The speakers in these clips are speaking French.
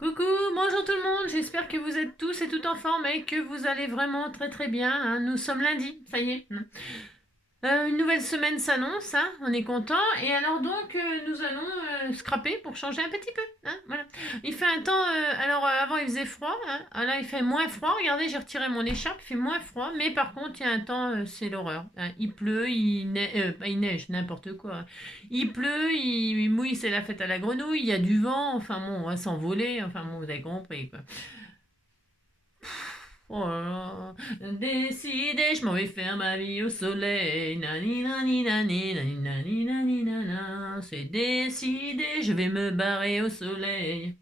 Coucou, bonjour tout le monde, j'espère que vous êtes tous et toutes en forme et que vous allez vraiment très très bien, hein. Nous sommes lundi, ça y est. Une nouvelle semaine s'annonce, hein, on est content. Et alors donc, nous allons scraper pour changer un petit peu. Hein, voilà. Il fait un temps, avant il faisait froid, hein, là il fait moins froid. Regardez, j'ai retiré mon écharpe, il fait moins froid. Mais par contre, il y a un temps, c'est l'horreur. Hein. Il pleut, il neige, n'importe quoi. Il pleut, il mouille, c'est la fête à la grenouille. Il y a du vent, enfin bon, on va s'envoler. Enfin bon, vous avez compris quoi. Oh là là, décidé, je m'en vais faire ma vie au soleil. Nani nani nani nani nani nani nana. C'est décidé, je vais me barrer au soleil.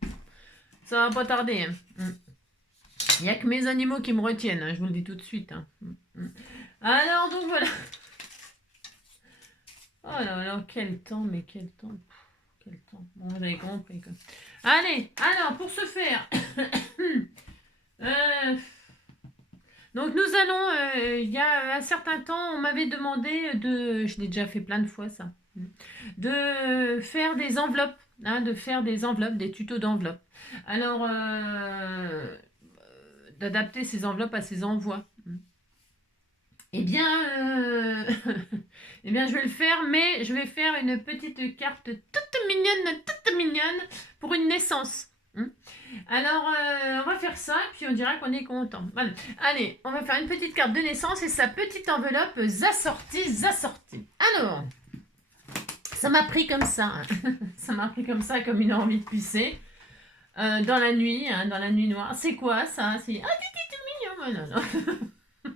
Ça va pas tarder. Hein. Il n'y a que mes animaux qui me retiennent, hein, je vous le dis tout de suite. Hein. Alors donc voilà. Oh là là, quel temps, mais quel temps. Quel temps. Bon, vous avez compris. Quoi. Allez, alors pour ce faire. Donc nous allons, il y a un certain temps, on m'avait demandé je l'ai déjà fait plein de fois ça, de faire des enveloppes, hein, de faire des enveloppes, des tutos d'enveloppes. Alors, d'adapter ces enveloppes à ces envois. Eh bien, eh bien, je vais le faire, mais je vais faire une petite carte toute mignonne pour une naissance. Alors, on va faire ça, puis on dira qu'on est content. Voilà. Allez, on va faire une petite carte de naissance et sa petite enveloppe assortie. Alors, ça m'a pris comme ça. Hein. Ça m'a pris comme ça, comme une envie de pisser. Dans la nuit, hein, dans la nuit noire. C'est quoi ça? C'est... Ah, t'es tout mignon. Oh là là.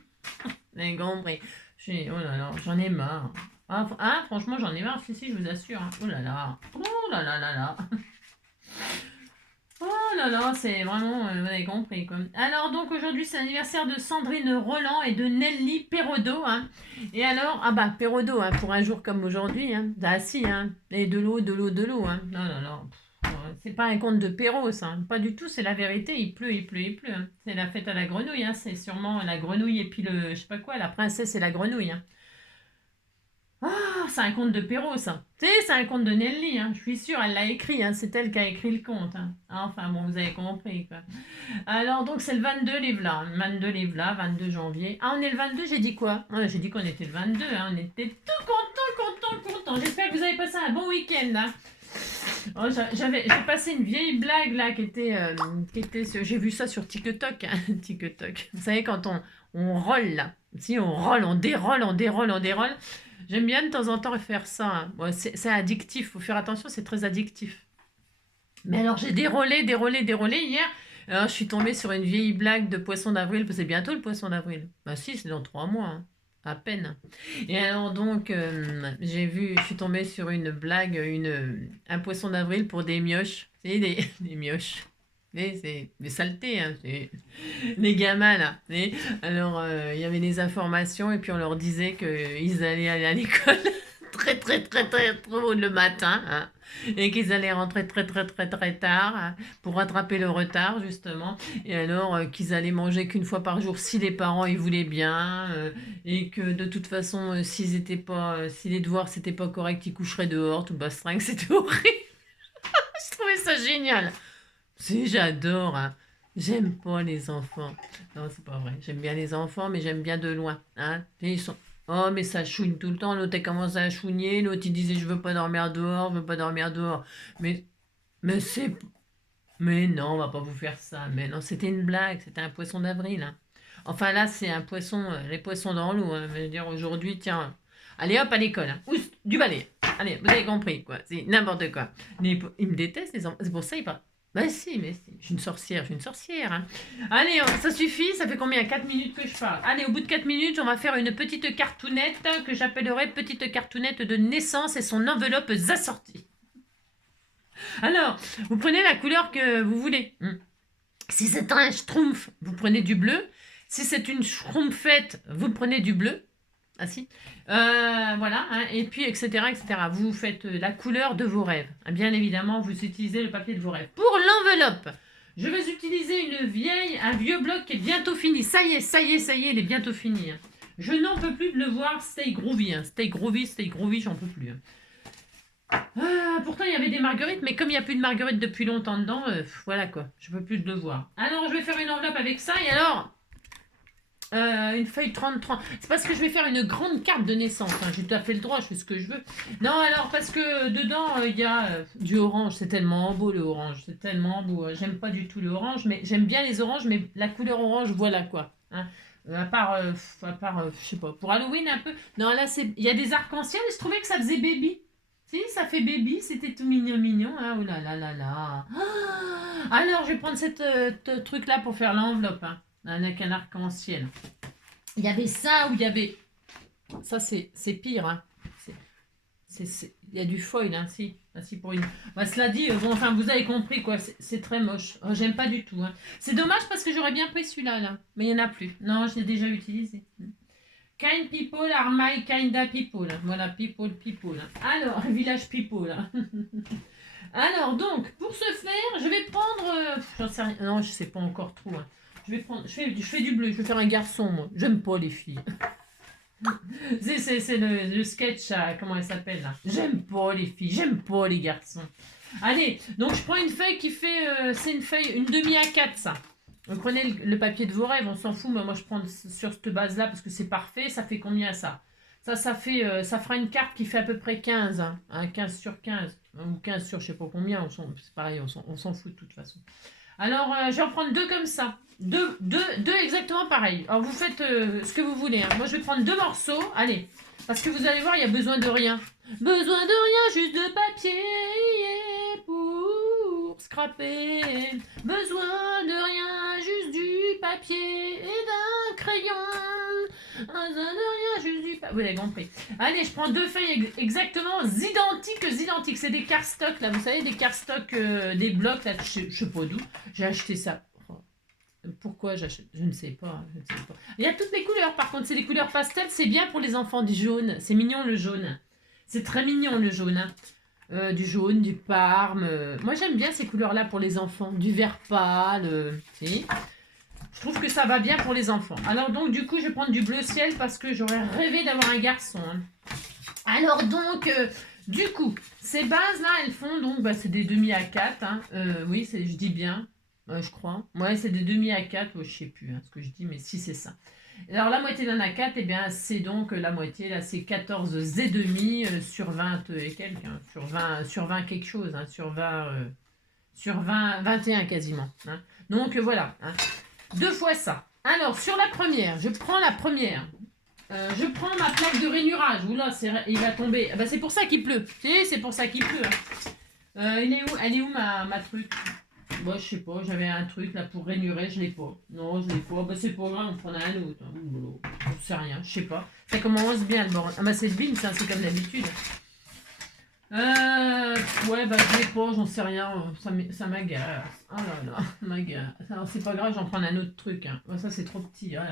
Les compris. Oh là là, j'en ai marre. Ah, franchement, j'en ai marre. Si, je vous assure. Hein. Oh là là. Oh là là là là. Oh là là, c'est vraiment, vous avez compris quoi. Alors donc aujourd'hui c'est l'anniversaire de Sandrine Roland et de Nelly Perrodo. Hein. Et alors, ah bah Perrodo, hein, pour un jour comme aujourd'hui, hein. Ah si, hein. Et de l'eau. Hein. Non, non, non. C'est pas un conte de Perrault, ça. Hein. Pas du tout, c'est la vérité. Il pleut. Hein. C'est la fête à la grenouille. Hein. C'est sûrement la grenouille et puis je sais pas quoi, la princesse et la grenouille. Hein. Ah, c'est un conte de Perrault, ça. Tu sais, c'est un conte de Nelly, hein. Je suis sûre, elle l'a écrit, hein. C'est elle qui a écrit le conte. Hein. Enfin, bon, vous avez compris, quoi. Alors, donc, c'est le 22 livre là. 22 livre là, 22 janvier. Ah, on est le 22, j'ai dit quoi? J'ai dit qu'on était le 22, hein. On était tout content. J'espère que vous avez passé un bon week-end, hein. Oh, j'ai passé une vieille blague, là, j'ai vu ça sur TikTok, hein. TikTok. Vous savez, quand on roll, là. Si, on roll, on dérolle. J'aime bien de temps en temps faire ça. Hein. Bon, c'est addictif, faut faire attention, c'est très addictif. Mais alors j'ai dérollé hier. Alors je suis tombée sur une vieille blague de poisson d'avril, c'est bientôt le poisson d'avril. Bah si, c'est dans 3 mois, hein. À peine. Et alors donc, je suis tombée sur une blague, un poisson d'avril pour des mioches. Vous savez, des mioches. C'est des saletés, hein, les gamins là. Alors, il y avait des informations et puis on leur disait qu'ils allaient aller à l'école très tôt le matin, hein, et qu'ils allaient rentrer très tard, hein, pour rattraper le retard justement. Et alors qu'ils allaient manger qu'une fois par jour si les parents ils voulaient bien, et que de toute façon si les devoirs c'était pas correct, ils coucheraient dehors, tout bastringue, c'était horrible. Je trouvais ça génial. Si, j'adore. Hein. J'aime pas les enfants. Non, c'est pas vrai. J'aime bien les enfants, mais j'aime bien de loin. Hein. Ils sont... Oh, mais ça chouine tout le temps. L'autre, elle commence à chougner. L'autre, il disait, je veux pas dormir dehors, je veux pas dormir dehors. Mais, mais c'est... Mais non, on va pas vous faire ça. Mais non, c'était une blague. C'était un poisson d'avril. Hein. Enfin, là, c'est un poisson... les poissons dans l'eau. Hein. Je veux dire, aujourd'hui, tiens... Allez hop, à l'école. Hein. Oups, du balai. Allez, vous avez compris, quoi. C'est n'importe quoi. Ils me détestent, les enfants. C'est pour ça, ils parlent... Mais si, je suis une sorcière. Hein. Allez, ça suffit, ça fait combien? 4 minutes que je parle. Allez, au bout de 4 minutes, on va faire une petite cartounette que j'appellerai petite cartounette de naissance et son enveloppe assortie. Alors, vous prenez la couleur que vous voulez. Si c'est un schtroumpf, vous prenez du bleu. Si c'est une schtroumpfette, vous prenez du bleu. Ah si. Voilà, hein, et puis etc. Vous faites la couleur de vos rêves. Bien évidemment, vous utilisez le papier de vos rêves. Pour l'enveloppe, je vais utiliser un vieux bloc qui est bientôt fini. Ça y est, il est bientôt fini. Hein. Je n'en peux plus de le voir. Stay groovy, j'en peux plus. Hein. Pourtant, il y avait des marguerites, mais comme il n'y a plus de marguerites depuis longtemps dedans, voilà quoi, je peux plus le voir. Alors, je vais faire une enveloppe avec ça, et alors, une feuille 30-30. C'est parce que je vais faire une grande carte de naissance, hein. J'ai tout à fait le droit, je fais ce que je veux. Non, alors, parce que dedans, il y a du orange, c'est tellement beau le orange, c'est tellement beau. J'aime pas du tout le orange, mais j'aime bien les oranges, mais la couleur orange, voilà quoi. Hein. Je sais pas, pour Halloween un peu. Non, là, il y a des arcs-en-ciel et je trouvais que ça faisait baby. Si, ça fait baby, c'était tout mignon, mignon. Hein. Oh là là là là. Alors, je vais prendre cette truc-là pour faire l'enveloppe. Hein, avec un arc-en-ciel. Il y avait ça ou il y avait... Ça, c'est pire. Hein. Il y a du foil, hein, si. Ah, si pour une... Bah, cela dit, bon, enfin, vous avez compris, quoi. C'est très moche. Oh, j'aime pas du tout. Hein. C'est dommage parce que j'aurais bien pris celui-là, là. Mais il n'y en a plus. Non, je l'ai déjà utilisé. Kind people are my kinda people. Voilà, people, people. Alors, village people. Alors, donc, pour ce faire, je vais prendre... j'en sais rien. Non, je sais pas encore trop. Hein. Je fais du bleu. Je vais faire un garçon, moi. J'aime pas les filles. C'est le sketch, comment elle s'appelle là. J'aime pas les filles, j'aime pas les garçons. Allez, donc je prends une feuille qui fait... c'est une feuille, une demi A4 ça. Vous prenez le papier de vos rêves, on s'en fout, mais moi je prends sur cette base-là parce que c'est parfait. Ça fait combien ça? Ça fera une carte qui fait à peu près 15, hein, 15 sur 15, ou 15 sur je sais pas combien, c'est pareil, on s'en fout de toute façon. Alors, je vais en prendre deux comme ça. Deux exactement pareil. Alors, vous faites ce que vous voulez. Hein. Moi, je vais prendre deux morceaux. Allez, parce que vous allez voir, il y a besoin de rien. Besoin de rien, juste de papier pour scraper. Besoin de rien, juste du papier et d'un crayon. Besoin de rien, juste du papier. Vous avez compris. Allez, je prends deux feuilles exactement identiques. C'est des cardstock, là. Vous savez, des cardstock, des blocs, là. Je sais pas d'où. J'ai acheté ça. Pourquoi j'achète? Je ne sais pas. Il y a toutes les couleurs, par contre, c'est des couleurs pastel, c'est bien pour les enfants, du jaune. C'est mignon le jaune. C'est très mignon le jaune. Hein. Du jaune, du parme. Moi j'aime bien ces couleurs-là pour les enfants. Du vert pâle. Si. Je trouve que ça va bien pour les enfants. Alors donc du coup je vais prendre du bleu ciel parce que j'aurais rêvé d'avoir un garçon. Hein. Alors donc... du coup, ces bases-là, elles font donc, bah, c'est des demi à 4. Hein. Oui, je dis bien. Je crois. Ouais, c'est des demi à 4. Je sais plus hein, ce que je dis, mais si c'est ça. Alors, la moitié d'un A4, eh bien, c'est donc la moitié. Là, c'est 14 et demi sur 20 et quelques. Hein, sur 20 quelque chose. Hein, sur 20, 21 quasiment. Hein. Donc, voilà. Hein. Deux fois ça. Alors, sur la première, je prends la première. Je prends ma plaque de rainurage. Oula, il va tomber. Ah, bah, c'est pour ça qu'il pleut. C'est pour ça qu'il pleut. Hein. Elle est où ma truc? Moi, je sais pas, j'avais un truc là pour rainurer, je l'ai pas. Non, je l'ai pas. Bah, c'est pas grave, on prenait un autre. Hein. Je sais rien, je sais pas. Ça commence bien le bordel. Ah, bah, c'est le bin, ça, c'est comme d'habitude. Ouais, bah, je l'ai pas, j'en sais rien. Ça m'agace. Oh là là, m'agace. Alors, c'est pas grave, j'en prends un autre truc. Hein. Bah, ça, c'est trop petit. Hein.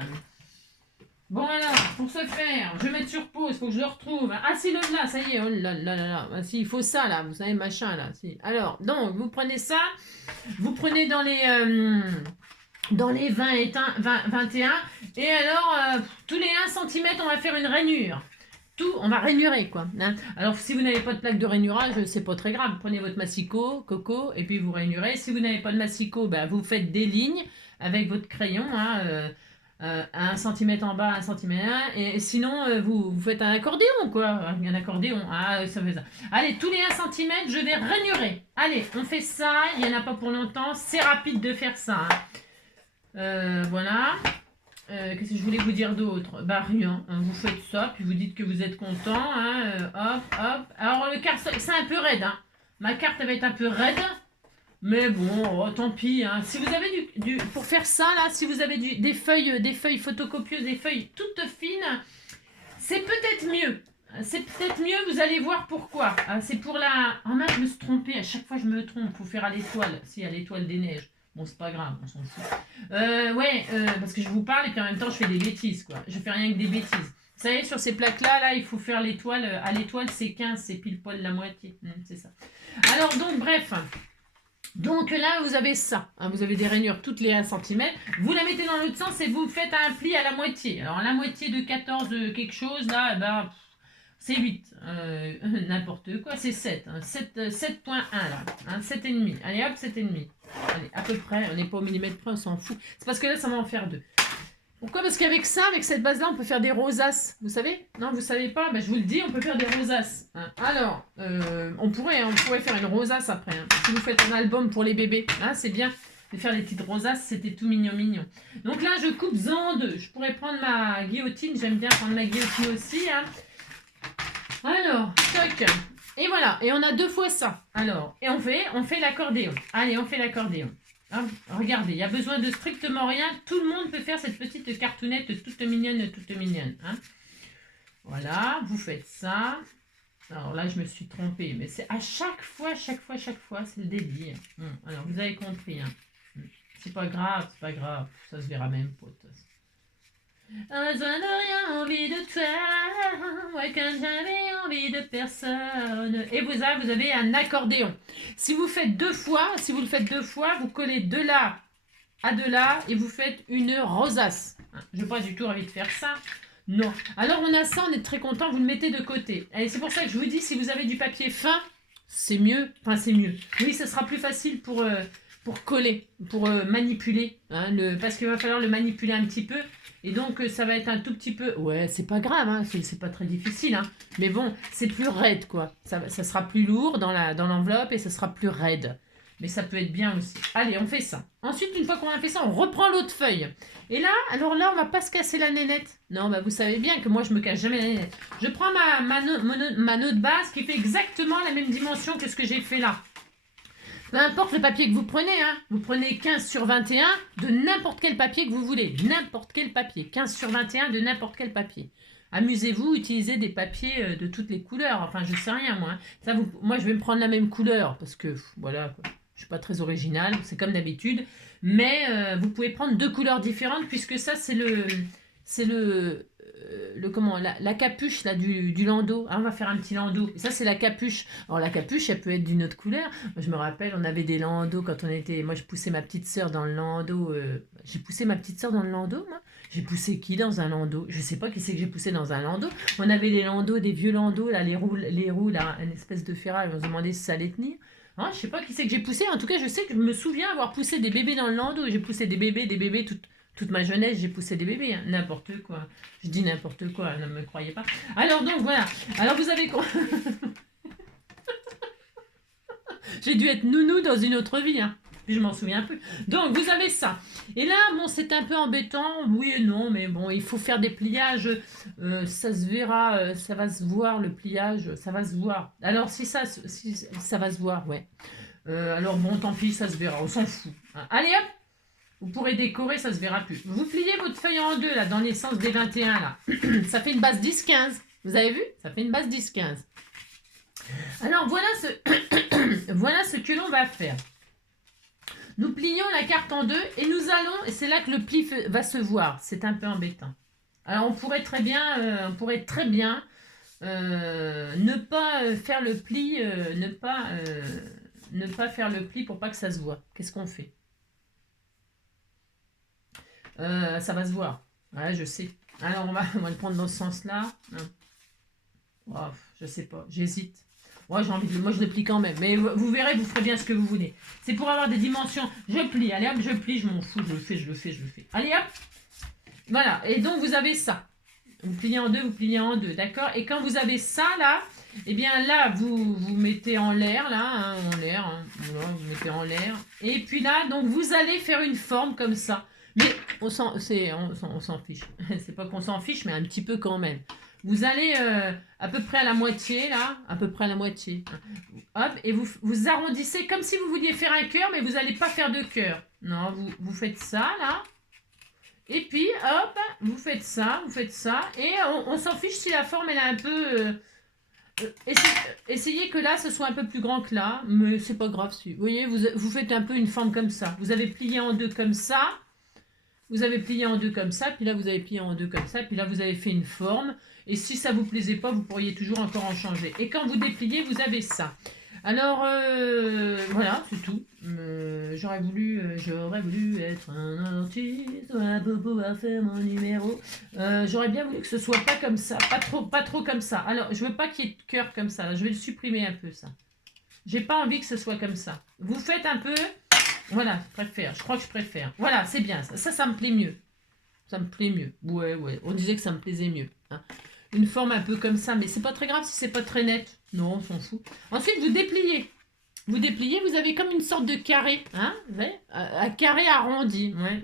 Bon alors, pour ce faire, je vais mettre sur pause, faut que je le retrouve. Ah si, le là, ça y est, oh là là là là. Ah, si, il faut ça là, vous savez, machin là. Si. Alors, donc, vous prenez ça, vous prenez dans les 20 et 21, et alors, tous les 1 cm, on va faire une rainure. Tout, on va rainurer quoi. Hein. Alors, si vous n'avez pas de plaque de rainurage, c'est pas très grave. Vous prenez votre massicot, coco, et puis vous rainurez. Si vous n'avez pas de massicot, ben, vous faites des lignes avec votre crayon, hein, 1 cm en bas, 1 cm et sinon vous faites un accordéon quoi, un accordéon, ça fait ça. Allez, tous les 1 cm, je vais rainurer. Allez, on fait ça, il n'y en a pas pour longtemps, c'est rapide de faire ça. Hein. Voilà. Qu'est-ce que je voulais vous dire d'autre? Bah rien, hein, vous faites ça, puis vous dites que vous êtes content. Hein, hop, hop. Alors le carte, c'est un peu raide. Hein. Ma carte elle va être un peu raide. Mais bon, oh, tant pis. Hein. Si vous avez pour faire ça là, si vous avez des feuilles photocopieuses, des feuilles toutes fines, c'est peut-être mieux. C'est peut-être mieux. Vous allez voir pourquoi. C'est pour la. Oh mince, je me suis trompée. À chaque fois, je me trompe. Faut faire à l'étoile. Si à l'étoile des neiges. Bon, c'est pas grave, on s'en fout. Ouais, parce que je vous parle et puis en même temps, je fais des bêtises quoi. Je fais rien que des bêtises. Vous savez, sur ces plaques-là, il faut faire l'étoile. À l'étoile, c'est 15, c'est pile poil la moitié. C'est ça. Alors donc, bref. Donc là, vous avez ça. Hein, vous avez des rainures toutes les 1 cm. Vous la mettez dans l'autre sens et vous faites un pli à la moitié. Alors, la moitié de 14 quelque chose, là, ben, C'est 8. N'importe quoi, c'est 7. Hein. 7.1 là. Hein, 7,5. Allez hop, 7,5. Allez, à peu près, on n'est pas au millimètre près, on s'en fout. C'est parce que là, ça va en faire 2. Pourquoi? Parce qu'avec ça, avec cette base-là, on peut faire des rosaces. Vous savez? Non, vous savez pas? Ben, je vous le dis, on peut faire des rosaces. Hein. Alors, on pourrait faire une rosace après. Hein. Si vous faites un album pour les bébés, hein, c'est bien de faire des petites rosaces, c'était tout mignon mignon. Donc là, je coupe ça en 2. Je pourrais prendre ma guillotine, j'aime bien prendre ma guillotine aussi. Hein. Alors, toc. Et voilà, et on a 2 fois ça. Alors, et on fait l'accordéon. Allez, on fait l'accordéon. Hein, regardez, il n'y a besoin de strictement rien. Tout le monde peut faire cette petite cartounette toute mignonne, toute mignonne. Hein. Voilà, vous faites ça. Alors là, je me suis trompée, mais c'est à chaque fois, c'est le délire. Alors, vous avez compris. Hein. C'est pas grave, ça se verra même pas. Besoin de rien, envie de toi, moi quand j'avais envie de personne. Et vous avez un accordéon. Si vous faites 2 fois, vous collez de là à de là et vous faites une rosace. Je n'ai pas du tout envie de faire ça. Non. Alors on a ça, on est très content, vous le mettez de côté. Et c'est pour ça que je vous dis, si vous avez du papier fin, c'est mieux. Enfin, c'est mieux. Oui, ça sera plus facile pour coller, pour manipuler. Hein, parce qu'il va falloir le manipuler un petit peu. Et donc, ça va être un tout petit peu... Ouais, c'est pas grave, hein, c'est pas très difficile. Hein, mais bon, c'est plus raide, quoi. Ça sera plus lourd dans l'enveloppe et ça sera plus raide. Mais ça peut être bien aussi. Allez, on fait ça. Ensuite, une fois qu'on a fait ça, on reprend l'autre feuille. Et là, alors là, on va pas se casser la nénette. Non, bah vous savez bien que moi, je me casse jamais la nénette. Je prends ma note base qui fait exactement la même dimension que ce que j'ai fait là. Peu importe le papier que vous prenez, hein. Vous prenez 15 sur 21 de n'importe quel papier que vous voulez. N'importe quel papier. 15 sur 21 de n'importe quel papier. Amusez-vous, utilisez des papiers de toutes les couleurs. Enfin, je sais rien, moi. Hein. Ça, moi, je vais me prendre la même couleur parce que, voilà, quoi. Je ne suis pas très originale. C'est comme d'habitude. Mais vous pouvez prendre 2 couleurs différentes puisque ça, c'est la capuche là, du landau. Ah, on va faire un petit landau. Et ça, c'est la capuche. Alors, la capuche, elle peut être d'une autre couleur. Moi, je me rappelle, on avait des landaux quand on était... Moi, je poussais ma petite sœur dans le landau. J'ai poussé ma petite sœur dans le landau, moi. J'ai poussé qui dans un landau? Je sais pas qui c'est que j'ai poussé dans un landau. On avait les landaux, des vieux landaux, là, les roues là, une espèce de ferraille. On se demandait si ça allait tenir. Hein, je sais pas qui c'est que j'ai poussé. En tout cas, je sais que je me souviens avoir poussé des bébés dans le landau. J'ai poussé des bébés toute ma jeunesse, j'ai poussé des bébés, hein. N'importe quoi. Je dis n'importe quoi, ne me croyez pas. Alors donc voilà. Alors vous avez quoi? J'ai dû être nounou dans une autre vie, hein. Puis je m'en souviens plus. Donc vous avez ça. Et là, bon, c'est un peu embêtant, oui et non, mais bon, il faut faire des pliages. Ça se verra, ça va se voir le pliage, ça va se voir. Alors si ça va se voir, ouais. Alors bon, tant pis, ça se verra, on s'en fout. Hein. Allez hop. Vous pourrez décorer, ça se verra plus. Vous pliez votre feuille en 2, là, dans les sens des 21, là. Ça fait une base 10-15. Vous avez vu? Ça fait une base 10-15. Alors, voilà ce que l'on va faire. Nous plions la carte en 2 et nous allons... Et c'est là que le pli va se voir. C'est un peu embêtant. Alors, on pourrait très bien ne pas faire le pli, ne pas faire le pli pour pas que ça se voit. Qu'est-ce qu'on fait? Ça va se voir. Ouais, je sais. Alors, on va le prendre dans ce sens-là. Oh, je sais pas. J'hésite. Ouais, j'ai envie de... Moi, je le plie quand même. Mais vous verrez, vous ferez bien ce que vous voulez. C'est pour avoir des dimensions. Je plie. Allez, hop, je plie. Je m'en fous. Je le fais. Allez, hop. Voilà. Et donc, vous avez ça. Vous pliez en 2, vous pliez en 2. D'accord? Et quand vous avez ça, là, eh bien, là, vous mettez en l'air, là. Hein, en l'air. Hein, voilà, vous mettez en l'air. Et puis là, donc, vous allez faire une forme comme ça. Mais on s'en fiche. C'est pas qu'on s'en fiche, mais un petit peu quand même. Vous allez à peu près à la moitié, là. À peu près à la moitié. Hop, et vous arrondissez comme si vous vouliez faire un cœur, mais vous n'allez pas faire de cœur. Non, vous faites ça, là. Et puis, hop, vous faites ça. Et on s'en fiche si la forme, elle est un peu... essayez que là, ce soit un peu plus grand que là. Mais c'est pas grave. Si. Vous voyez, vous faites un peu une forme comme ça. Vous avez plié en 2 comme ça. Vous avez plié en 2 comme ça, puis là vous avez plié en 2 comme ça, puis là vous avez fait une forme. Et si ça vous plaisait pas, vous pourriez toujours encore en changer. Et quand vous dépliez, vous avez ça. Alors, voilà, c'est tout. J'aurais voulu être un artiste pour pouvoir faire mon numéro. J'aurais bien voulu que ce soit pas comme ça, pas trop comme ça. Alors, je veux pas qu'il y ait de cœur comme ça. Je vais le supprimer un peu, ça. J'ai pas envie que ce soit comme ça. Vous faites un peu. Voilà, je préfère. Je crois que je préfère. Voilà, c'est bien. Ça me plaît mieux. Ça me plaît mieux. Ouais. On disait que ça me plaisait mieux. Hein. Une forme un peu comme ça, mais c'est pas très grave si c'est pas très net. Non, on s'en fout. Ensuite, vous dépliez. Vous dépliez, vous avez comme une sorte de carré. Hein, vous voyez, un carré arrondi. Ouais.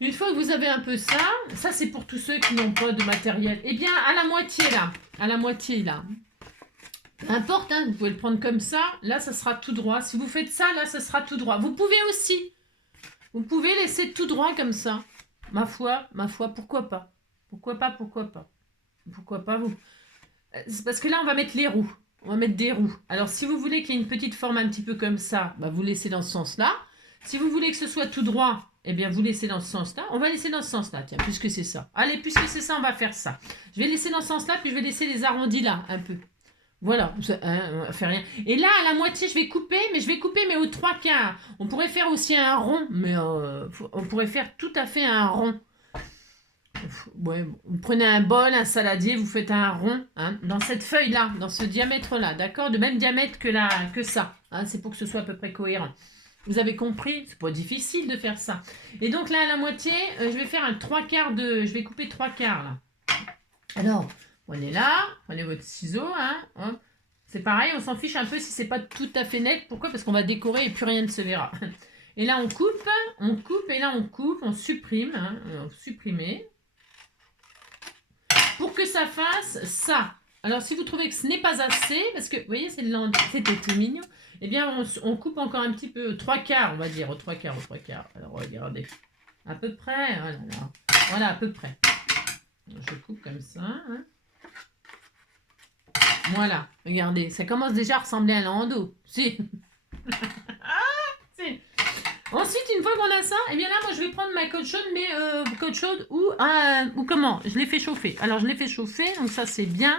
Une fois que vous avez un peu ça c'est pour tous ceux qui n'ont pas de matériel. Eh bien, à la moitié là. N'importe, hein, vous pouvez le prendre comme ça. Là, ça sera tout droit. Si vous faites ça, là, ça sera tout droit. Vous pouvez aussi. Vous pouvez laisser tout droit comme ça. Ma foi, pourquoi pas. Pourquoi pas vous. C'est parce que là, on va mettre les roues. On va mettre des roues. Alors, si vous voulez qu'il y ait une petite forme un petit peu comme ça, bah, vous laissez dans ce sens-là. Si vous voulez que ce soit tout droit, eh bien, vous laissez dans ce sens-là. On va laisser dans ce sens-là, tiens, puisque c'est ça. Allez, puisque c'est ça, on va faire ça. Je vais laisser dans ce sens-là, puis je vais laisser les arrondis là, un peu. Voilà, on fait rien. Et là, à la moitié, je vais couper, mais aux 3/4. On pourrait faire aussi un rond, mais on pourrait faire tout à fait un rond. Ouais, vous prenez un bol, un saladier, vous faites un rond hein, dans cette feuille-là, dans ce diamètre-là, d'accord? De même diamètre que ça. Hein, c'est pour que ce soit à peu près cohérent. Vous avez compris? C'est pas difficile de faire ça. Et donc là, à la moitié, je vais faire un 3/4 de... Je vais couper 3/4 là. Alors... Prenez là, prenez votre ciseau. Hein. C'est pareil, on s'en fiche un peu si c'est pas tout à fait net. Pourquoi? Parce qu'on va décorer et plus rien ne se verra. Et là, on coupe, et là, on coupe, on supprime. Hein, supprimer. Pour que ça fasse ça. Alors, si vous trouvez que ce n'est pas assez, parce que, vous voyez, c'était tout mignon, eh bien, on coupe encore un petit peu, 3/4, on va dire, au 3/4. Alors, regardez. À peu près, voilà, à peu près. Je coupe comme ça, hein. Voilà, regardez, ça commence déjà à ressembler à un landau. Si. Si. Ensuite, une fois qu'on a ça, eh bien là, moi, je vais prendre ma colle chaude, mais colle chaude ou comment? Je l'ai fait chauffer. Alors, je l'ai fait chauffer, donc ça, c'est bien.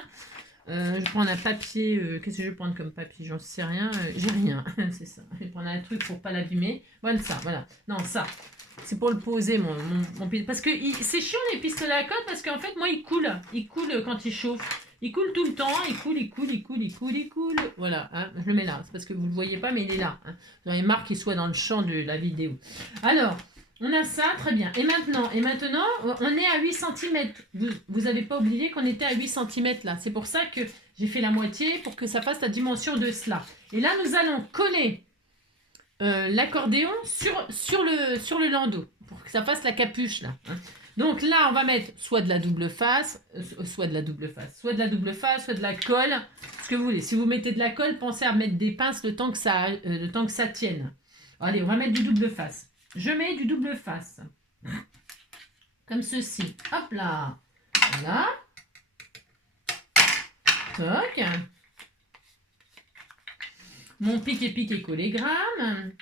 Je vais prendre un papier. Qu'est-ce que je vais prendre comme papier? J'en sais rien. J'ai rien, c'est ça. Je vais prendre un truc pour pas l'abîmer. Voilà, ça, voilà. Non, ça. C'est pour le poser, mon parce que c'est chiant les pistolets à colle, parce qu'en fait, moi, il coule. Il coule quand il chauffe. Il coule tout le temps, il coule. Voilà, hein, je le mets là. C'est parce que vous ne le voyez pas, mais il est là. Hein. J'en ai marre qu'il soit dans le champ de la vidéo. Alors, on a ça, très bien. Et maintenant, on est à 8 cm. Vous n'avez pas oublié qu'on était à 8 cm là. C'est pour ça que j'ai fait la moitié, pour que ça fasse la dimension de cela. Et là, nous allons coller l'accordéon sur le landau, pour que ça fasse la capuche là. Hein. Donc là, on va mettre soit de la double face, soit de la colle, ce que vous voulez. Si vous mettez de la colle, pensez à mettre des pinces le temps que ça tienne. Allez, on va mettre du double face. Je mets du double face. Comme ceci. Hop là. Voilà. Toc. Mon pique et collégramme.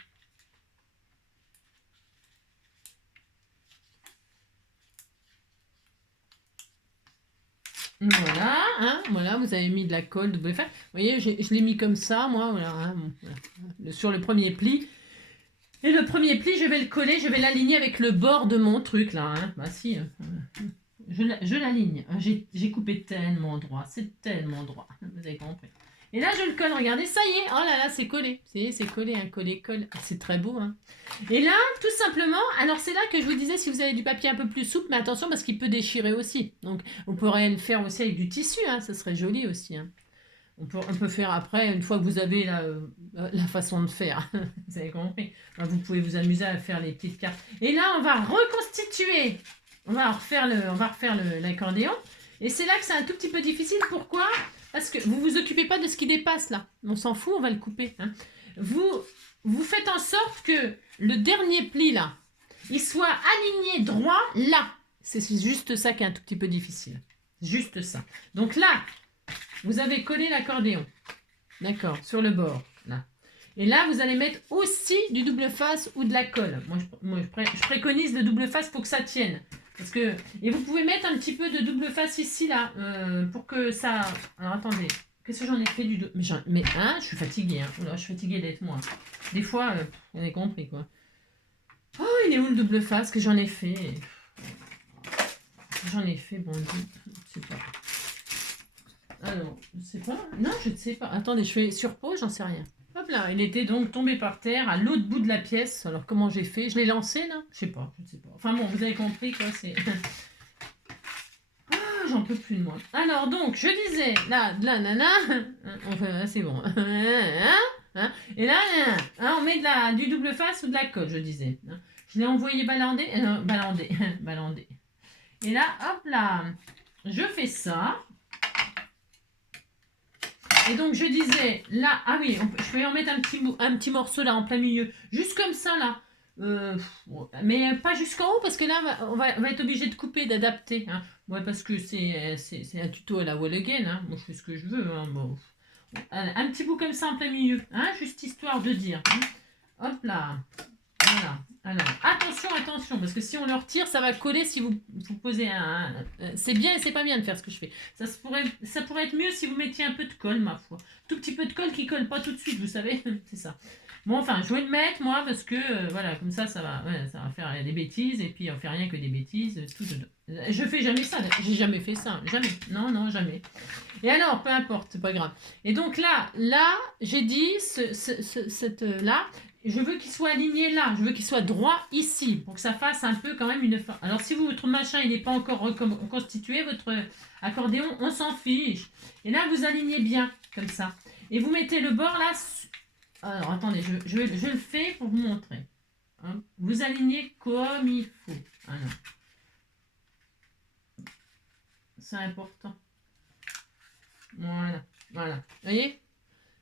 Voilà, hein, voilà, vous avez mis de la colle double face. Vous voyez, je l'ai mis comme ça, moi, voilà, hein, voilà, sur le premier pli. Et le premier pli, je vais le coller, je vais l'aligner avec le bord de mon truc, là. Hein. Bah si, je l'aligne. J'ai coupé tellement droit, c'est tellement droit. Vous avez compris. Et là, je le colle, regardez, ça y est. Oh là là, c'est collé. C'est collé, un colle. C'est très beau. Hein. Et là, tout simplement, alors c'est là que je vous disais, si vous avez du papier un peu plus souple, mais attention parce qu'il peut déchirer aussi. Donc, on pourrait le faire aussi avec du tissu, hein, ça serait joli aussi. Hein. On peut faire après, une fois que vous avez la façon de faire. Vous avez compris. Alors, vous pouvez vous amuser à faire les petites cartes. Et là, on va reconstituer. On va refaire l'accordéon. Et c'est là que c'est un tout petit peu difficile. Pourquoi ? Parce que vous vous occupez pas de ce qui dépasse là. On s'en fout, on va le couper. Hein. Vous faites en sorte que le dernier pli là, il soit aligné droit là. C'est juste ça qui est un tout petit peu difficile. Juste ça. Donc là, vous avez collé l'accordéon. D'accord, sur le bord. Là. Et là, vous allez mettre aussi du double face ou de la colle. Moi, je préconise le double face pour que ça tienne. Parce que, et vous pouvez mettre un petit peu de double face ici, là, pour que ça... Alors, attendez, Qu'est-ce que j'en ai fait du dos? Mais hein, je suis fatiguée. Hein. Oula, je suis fatiguée d'être moi. Des fois, on a compris quoi. Oh, il est où le double face que j'en ai fait? J'en ai fait, bon, je sais pas. Alors, je sais pas. Non, je ne sais pas. Attendez, je fais sur pause, j'en sais rien. Hop là, il était donc tombé par terre à l'autre bout de la pièce. Alors, comment j'ai fait? Je l'ai lancé là? Je sais pas, je ne sais pas. Enfin bon, vous avez compris quoi, c'est... Ah, j'en peux plus de moi. Alors donc, je disais, là, de la nana, enfin, c'est bon. Et là, on met du double face ou de la colle, je disais. Je l'ai envoyé balander, balander. Et là, hop là, je fais ça. Et donc, je disais, là, ah oui, je vais en mettre un petit morceau là, en plein milieu. Juste comme ça, là. Mais pas jusqu'en haut, parce que là, on va être obligé de couper, d'adapter. Hein. Ouais, parce que c'est un tuto à la wall again. Hein. Moi, je fais ce que je veux. Hein. Bon. Un petit bout comme ça en plein milieu. Hein, juste histoire de dire. Hein. Hop là. Voilà. Alors, attention, parce que si on le retire, ça va coller si vous posez c'est bien et c'est pas bien de faire ce que je fais. Ça pourrait être mieux si vous mettiez un peu de colle, ma foi. Tout petit peu de colle qui colle pas tout de suite, vous savez. C'est ça. Bon, enfin, je vais le mettre, moi, parce que, voilà, comme ça va faire des bêtises, et puis on fait rien que des bêtises, tout dedans. Je fais jamais ça, j'ai jamais fait ça, jamais. Non, jamais. Et alors, peu importe, c'est pas grave. Et donc là, j'ai dit, là, je veux qu'il soit aligné là, je veux qu'il soit droit ici, pour que ça fasse un peu quand même une forme. Alors si votre machin, il n'est pas encore reconstitué, votre accordéon, on s'en fiche. Et là, vous alignez bien, comme ça. Et vous mettez le bord là. Alors, attendez, je le fais pour vous montrer. Hein. Vous alignez comme il faut. Voilà. C'est important. Voilà. Vous voyez?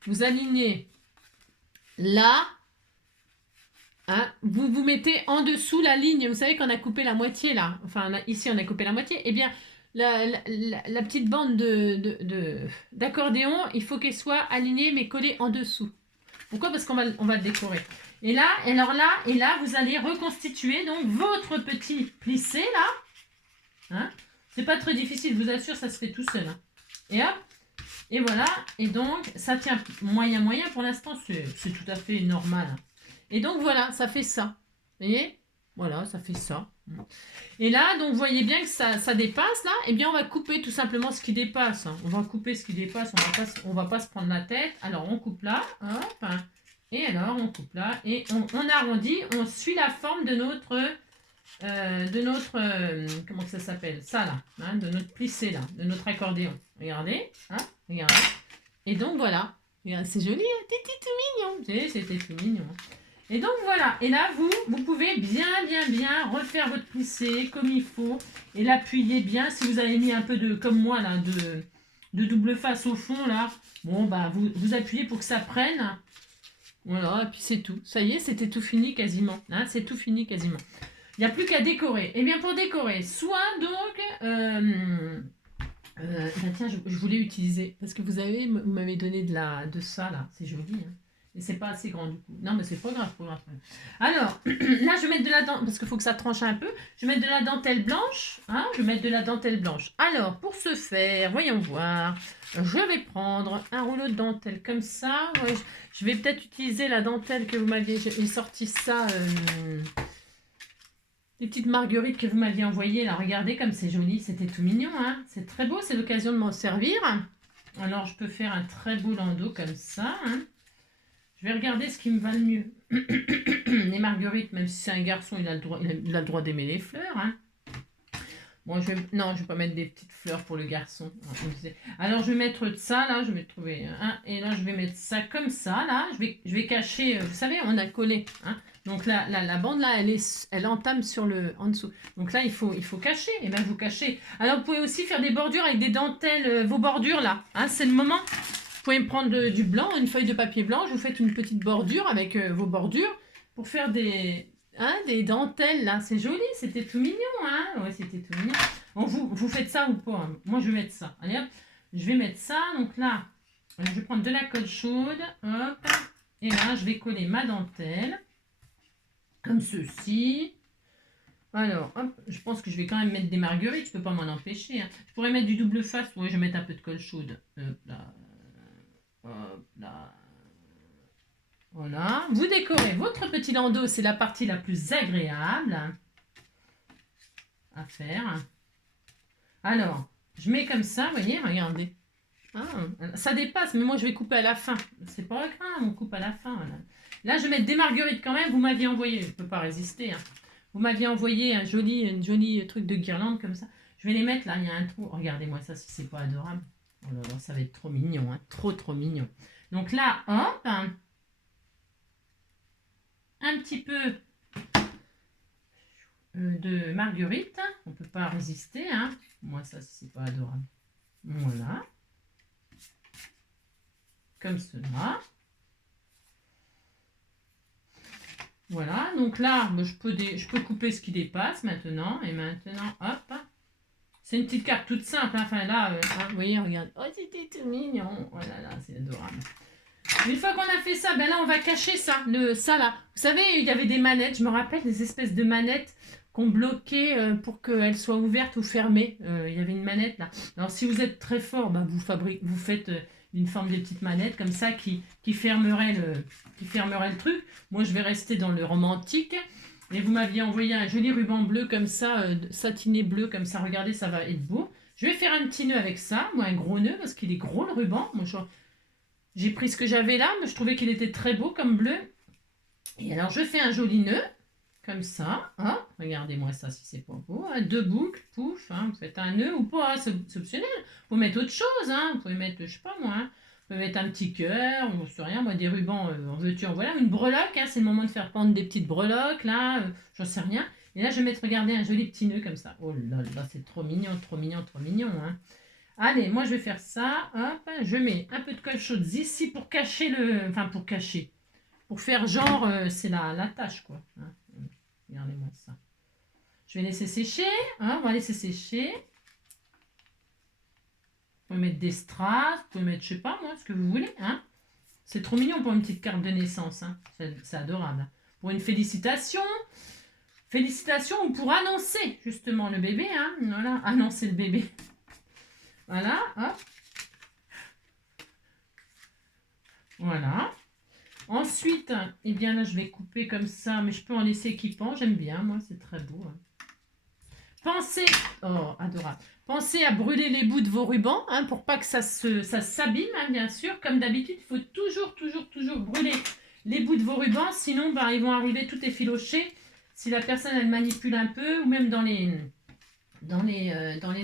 Vous alignez là. Hein, vous mettez en dessous la ligne. Vous savez qu'on a coupé la moitié là. Enfin, ici, on a coupé la moitié. Eh bien, la petite bande d'accordéon, il faut qu'elle soit alignée mais collée en dessous. Pourquoi? Parce qu'on va le décorer. Et là, vous allez reconstituer donc votre petit plissé là. Hein, c'est pas très difficile, je vous assure, ça se fait tout seul. Hein. Et hop, et voilà. Et donc, ça tient moyen pour l'instant, c'est tout à fait normal. Et donc voilà, ça fait ça. Vous voyez? Voilà, ça fait ça. Et là, donc vous voyez bien que ça dépasse là. Eh bien, on va couper tout simplement ce qui dépasse. Hein. On va couper ce qui dépasse, on va pas se prendre la tête. Alors, on coupe là, hop. Et alors, on coupe là. Et on arrondit, on suit la forme de notre... comment ça s'appelle? Ça là, hein, de notre plissé là, de notre accordéon. Regardez, hein, regardez. Et donc voilà, c'est joli, hein, c'était tout mignon. C'était tout mignon. Et donc voilà, et là vous pouvez bien refaire votre plissé comme il faut et l'appuyer bien. Si vous avez mis un peu de, comme moi là, de double face au fond là, bon bah vous appuyez pour que ça prenne. Voilà, et puis c'est tout. Ça y est, c'était tout fini quasiment. Hein, c'est tout fini quasiment. Il n'y a plus qu'à décorer. Et bien pour décorer, soit donc... tiens, je voulais utiliser... Parce que vous m'avez donné de ça, là. C'est joli, hein. Et c'est pas assez grand, du coup. Non, mais c'est pas grave, Alors, là, je vais mettre de la dentelle... Parce qu'il faut que ça tranche un peu. Je vais mettre de la dentelle blanche. Hein, je vais mettre de la dentelle blanche. Alors, pour ce faire, voyons voir. Je vais prendre un rouleau de dentelle comme ça. Ouais, je vais peut-être utiliser la dentelle que vous m'aviez... J'ai sorti ça... Les petites marguerites que vous m'aviez envoyées, là, regardez comme c'est joli, c'était tout mignon, hein. C'est très beau, c'est l'occasion de m'en servir. Alors, je peux faire un très beau landau comme ça, hein. Je vais regarder ce qui me va le mieux. Les marguerites, même si c'est un garçon, il a le droit d'aimer les fleurs, hein. Bon, non, je vais pas mettre des petites fleurs pour le garçon. Alors, je vais mettre ça, là, je vais trouver un, et là, je vais mettre ça comme ça, là. Je vais cacher, vous savez, on a collé, hein. Donc, la bande, là, elle entame en dessous. Donc là, il faut cacher, et bien, vous cachez. Alors, vous pouvez aussi faire des bordures avec des dentelles, vos bordures, là, hein, c'est le moment. Vous pouvez me prendre du blanc, une feuille de papier blanc, vous faites une petite bordure avec vos bordures pour faire des dentelles, là, c'est joli, c'était tout mignon, hein. Ouais, c'était tout mignon. Bon, vous faites ça ou pas? Hein. Moi, je vais mettre ça. Allez, hop, je vais mettre ça. Donc là, je vais prendre de la colle chaude, hop, et là, je vais coller ma dentelle, comme ceci. Alors, hop, je pense que je vais quand même mettre des marguerites, je peux pas m'en empêcher. Hein. Je pourrais mettre du double face, ouais, je vais mettre un peu de colle chaude. Hop, là. Hop là. Voilà. Vous décorez votre petit landau. C'est la partie la plus agréable à faire. Alors, je mets comme ça, vous voyez, regardez. Ah, ça dépasse, mais moi je vais couper à la fin. C'est pas grave, on coupe à la fin. Voilà. Là, je vais mettre des marguerites quand même. Vous m'aviez envoyé, je ne peux pas résister. Hein. Vous m'aviez envoyé un joli truc de guirlande comme ça. Je vais les mettre là, il y a un trou. Regardez-moi ça si c'est pas adorable. Oh là là, ça va être trop mignon, hein. Trop mignon. Donc là, hop, un petit peu de marguerite. On ne peut pas résister. Hein. Moi, ça, c'est pas adorable. Voilà. Comme cela. Voilà, donc là, je peux couper ce qui dépasse maintenant. Et maintenant, hop. C'est une petite carte toute simple. Hein. Enfin là, hein, vous voyez, regarde. Oh, c'était tout mignon. Oh là là, c'est adorable. Une fois qu'on a fait ça, ben là, on va cacher ça. Ça là. Vous savez, il y avait des manettes. Je me rappelle des espèces de manettes qu'on bloquait pour qu'elles soient ouvertes ou fermées. Il y avait une manette là. Alors, si vous êtes très fort, ben, vous faites une forme de petite manette comme ça qui fermerait le truc. Moi, je vais rester dans le romantique. Et vous m'aviez envoyé un joli ruban bleu comme ça, satiné bleu comme ça. Regardez, ça va être beau. Je vais faire un petit nœud avec ça. Moi, un gros nœud parce qu'il est gros le ruban. Moi, j'ai pris ce que j'avais là, mais je trouvais qu'il était très beau comme bleu. Et alors, je fais un joli nœud comme ça. Hein. Regardez-moi ça si c'est pas beau. Hein. 2 boucles, pouf. Hein. Vous faites un nœud ou pas, hein. C'est optionnel. Vous pouvez mettre autre chose. Hein. Vous pouvez mettre, je sais pas moi, hein. Vous pouvez mettre un petit cœur, ou je sais rien, moi, des rubans, en veux-tu, en voilà. Une breloque, hein. C'est le moment de faire pendre des petites breloques, là. J'en sais rien. Et là, je vais mettre, regardez, un joli petit nœud comme ça. Oh là là, c'est trop mignon, trop mignon, trop mignon. Hein. Allez, moi, je vais faire ça. Hop, je mets un peu de colle chaude ici pour cacher Enfin, pour cacher. Pour faire genre, c'est la tâche, quoi. Hein. Regardez-moi ça. Je vais laisser sécher. Hein, on va laisser sécher. Vous pouvez mettre des strass, vous pouvez mettre, je sais pas moi, ce que vous voulez. Hein. C'est trop mignon pour une petite carte de naissance. Hein. C'est adorable. Pour une félicitation. Félicitations ou pour annoncer justement le bébé. Hein. Voilà, annoncer le bébé. Voilà, hop. Voilà. Ensuite, eh bien là, je vais couper comme ça, mais je peux en laisser équipant. J'aime bien, moi, c'est très beau. Hein. Pensez à brûler les bouts de vos rubans, hein, pour pas que ça s'abîme, hein, bien sûr. Comme d'habitude, il faut toujours brûler les bouts de vos rubans, sinon, ben, ils vont arriver tout effilochés. Si la personne, elle manipule un peu, ou même dans les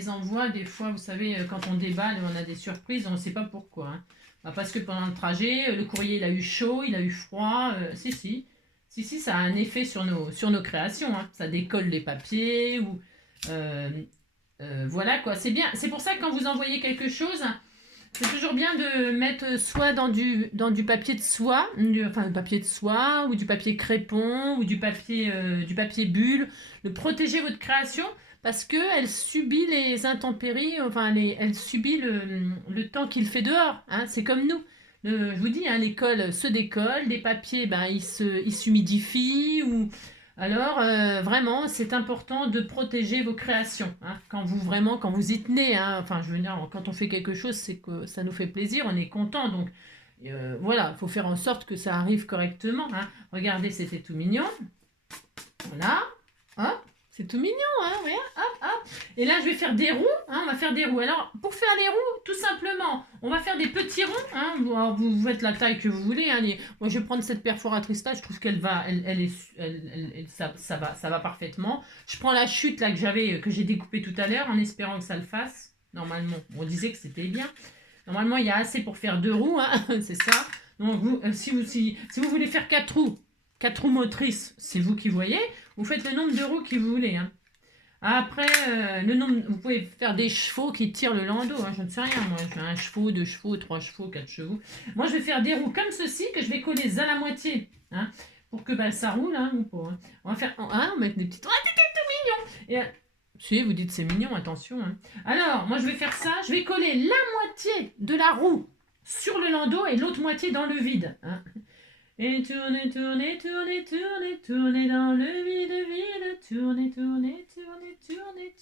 envois, des fois, vous savez, quand on déballe, on a des surprises, on ne sait pas pourquoi. Hein. Bah, parce que pendant le trajet, le courrier, il a eu chaud, il a eu froid. Si, ça a un effet sur nos créations. Hein. Ça décolle les papiers ou... voilà quoi, c'est bien. C'est pour ça que quand vous envoyez quelque chose, c'est toujours bien de mettre soit dans du papier de soie, enfin du papier de soie ou du papier crépon ou du papier bulle, de protéger votre création parce que elle subit les intempéries, enfin elle subit le temps qu'il fait dehors. Hein, c'est comme nous. Je vous dis, hein, l'école se décolle, les papiers, ben, ils s'humidifient ou alors, vraiment, c'est important de protéger vos créations. Hein, quand vous y tenez. Hein, enfin, je veux dire, quand on fait quelque chose, c'est que ça nous fait plaisir, on est content. Donc, voilà, il faut faire en sorte que ça arrive correctement. Hein. Regardez, c'était tout mignon. Voilà. Hop, c'est tout mignon. Hein, ouais, hop. Et là, je vais faire des roues. Hein, on va faire des roues. Alors, pour faire les roues, tout simplement, on va faire des petits ronds. Hein, vous faites la taille que vous voulez. Hein, moi, je vais prendre cette perforatrice là. Je trouve qu'elle va, ça va parfaitement. Je prends la chute là que j'ai découpée tout à l'heure en espérant que ça le fasse. Normalement, on disait que c'était bien. Normalement, il y a assez pour faire 2 roues. Hein, c'est ça. Donc, si vous voulez faire 4 roues motrices, c'est vous qui voyez. Vous faites le nombre de roues que vous voulez. Hein. Après, vous pouvez faire des chevaux qui tirent le landau. Hein, je ne sais rien, moi. Je fais 1 chevaux, 2 chevaux, 3 chevaux, 4 chevaux. Moi, je vais faire des roues comme ceci que je vais coller à la moitié. Hein, pour que ça roule. Hein, ou pas, hein. On va faire... on va mettre des petites... Oh, c'est tout mignon. Et, si, vous dites c'est mignon, attention. Hein. Alors, moi, je vais faire ça. Je vais coller la moitié de la roue sur le landau et l'autre moitié dans le vide. Hein. Et tournez dans le vide,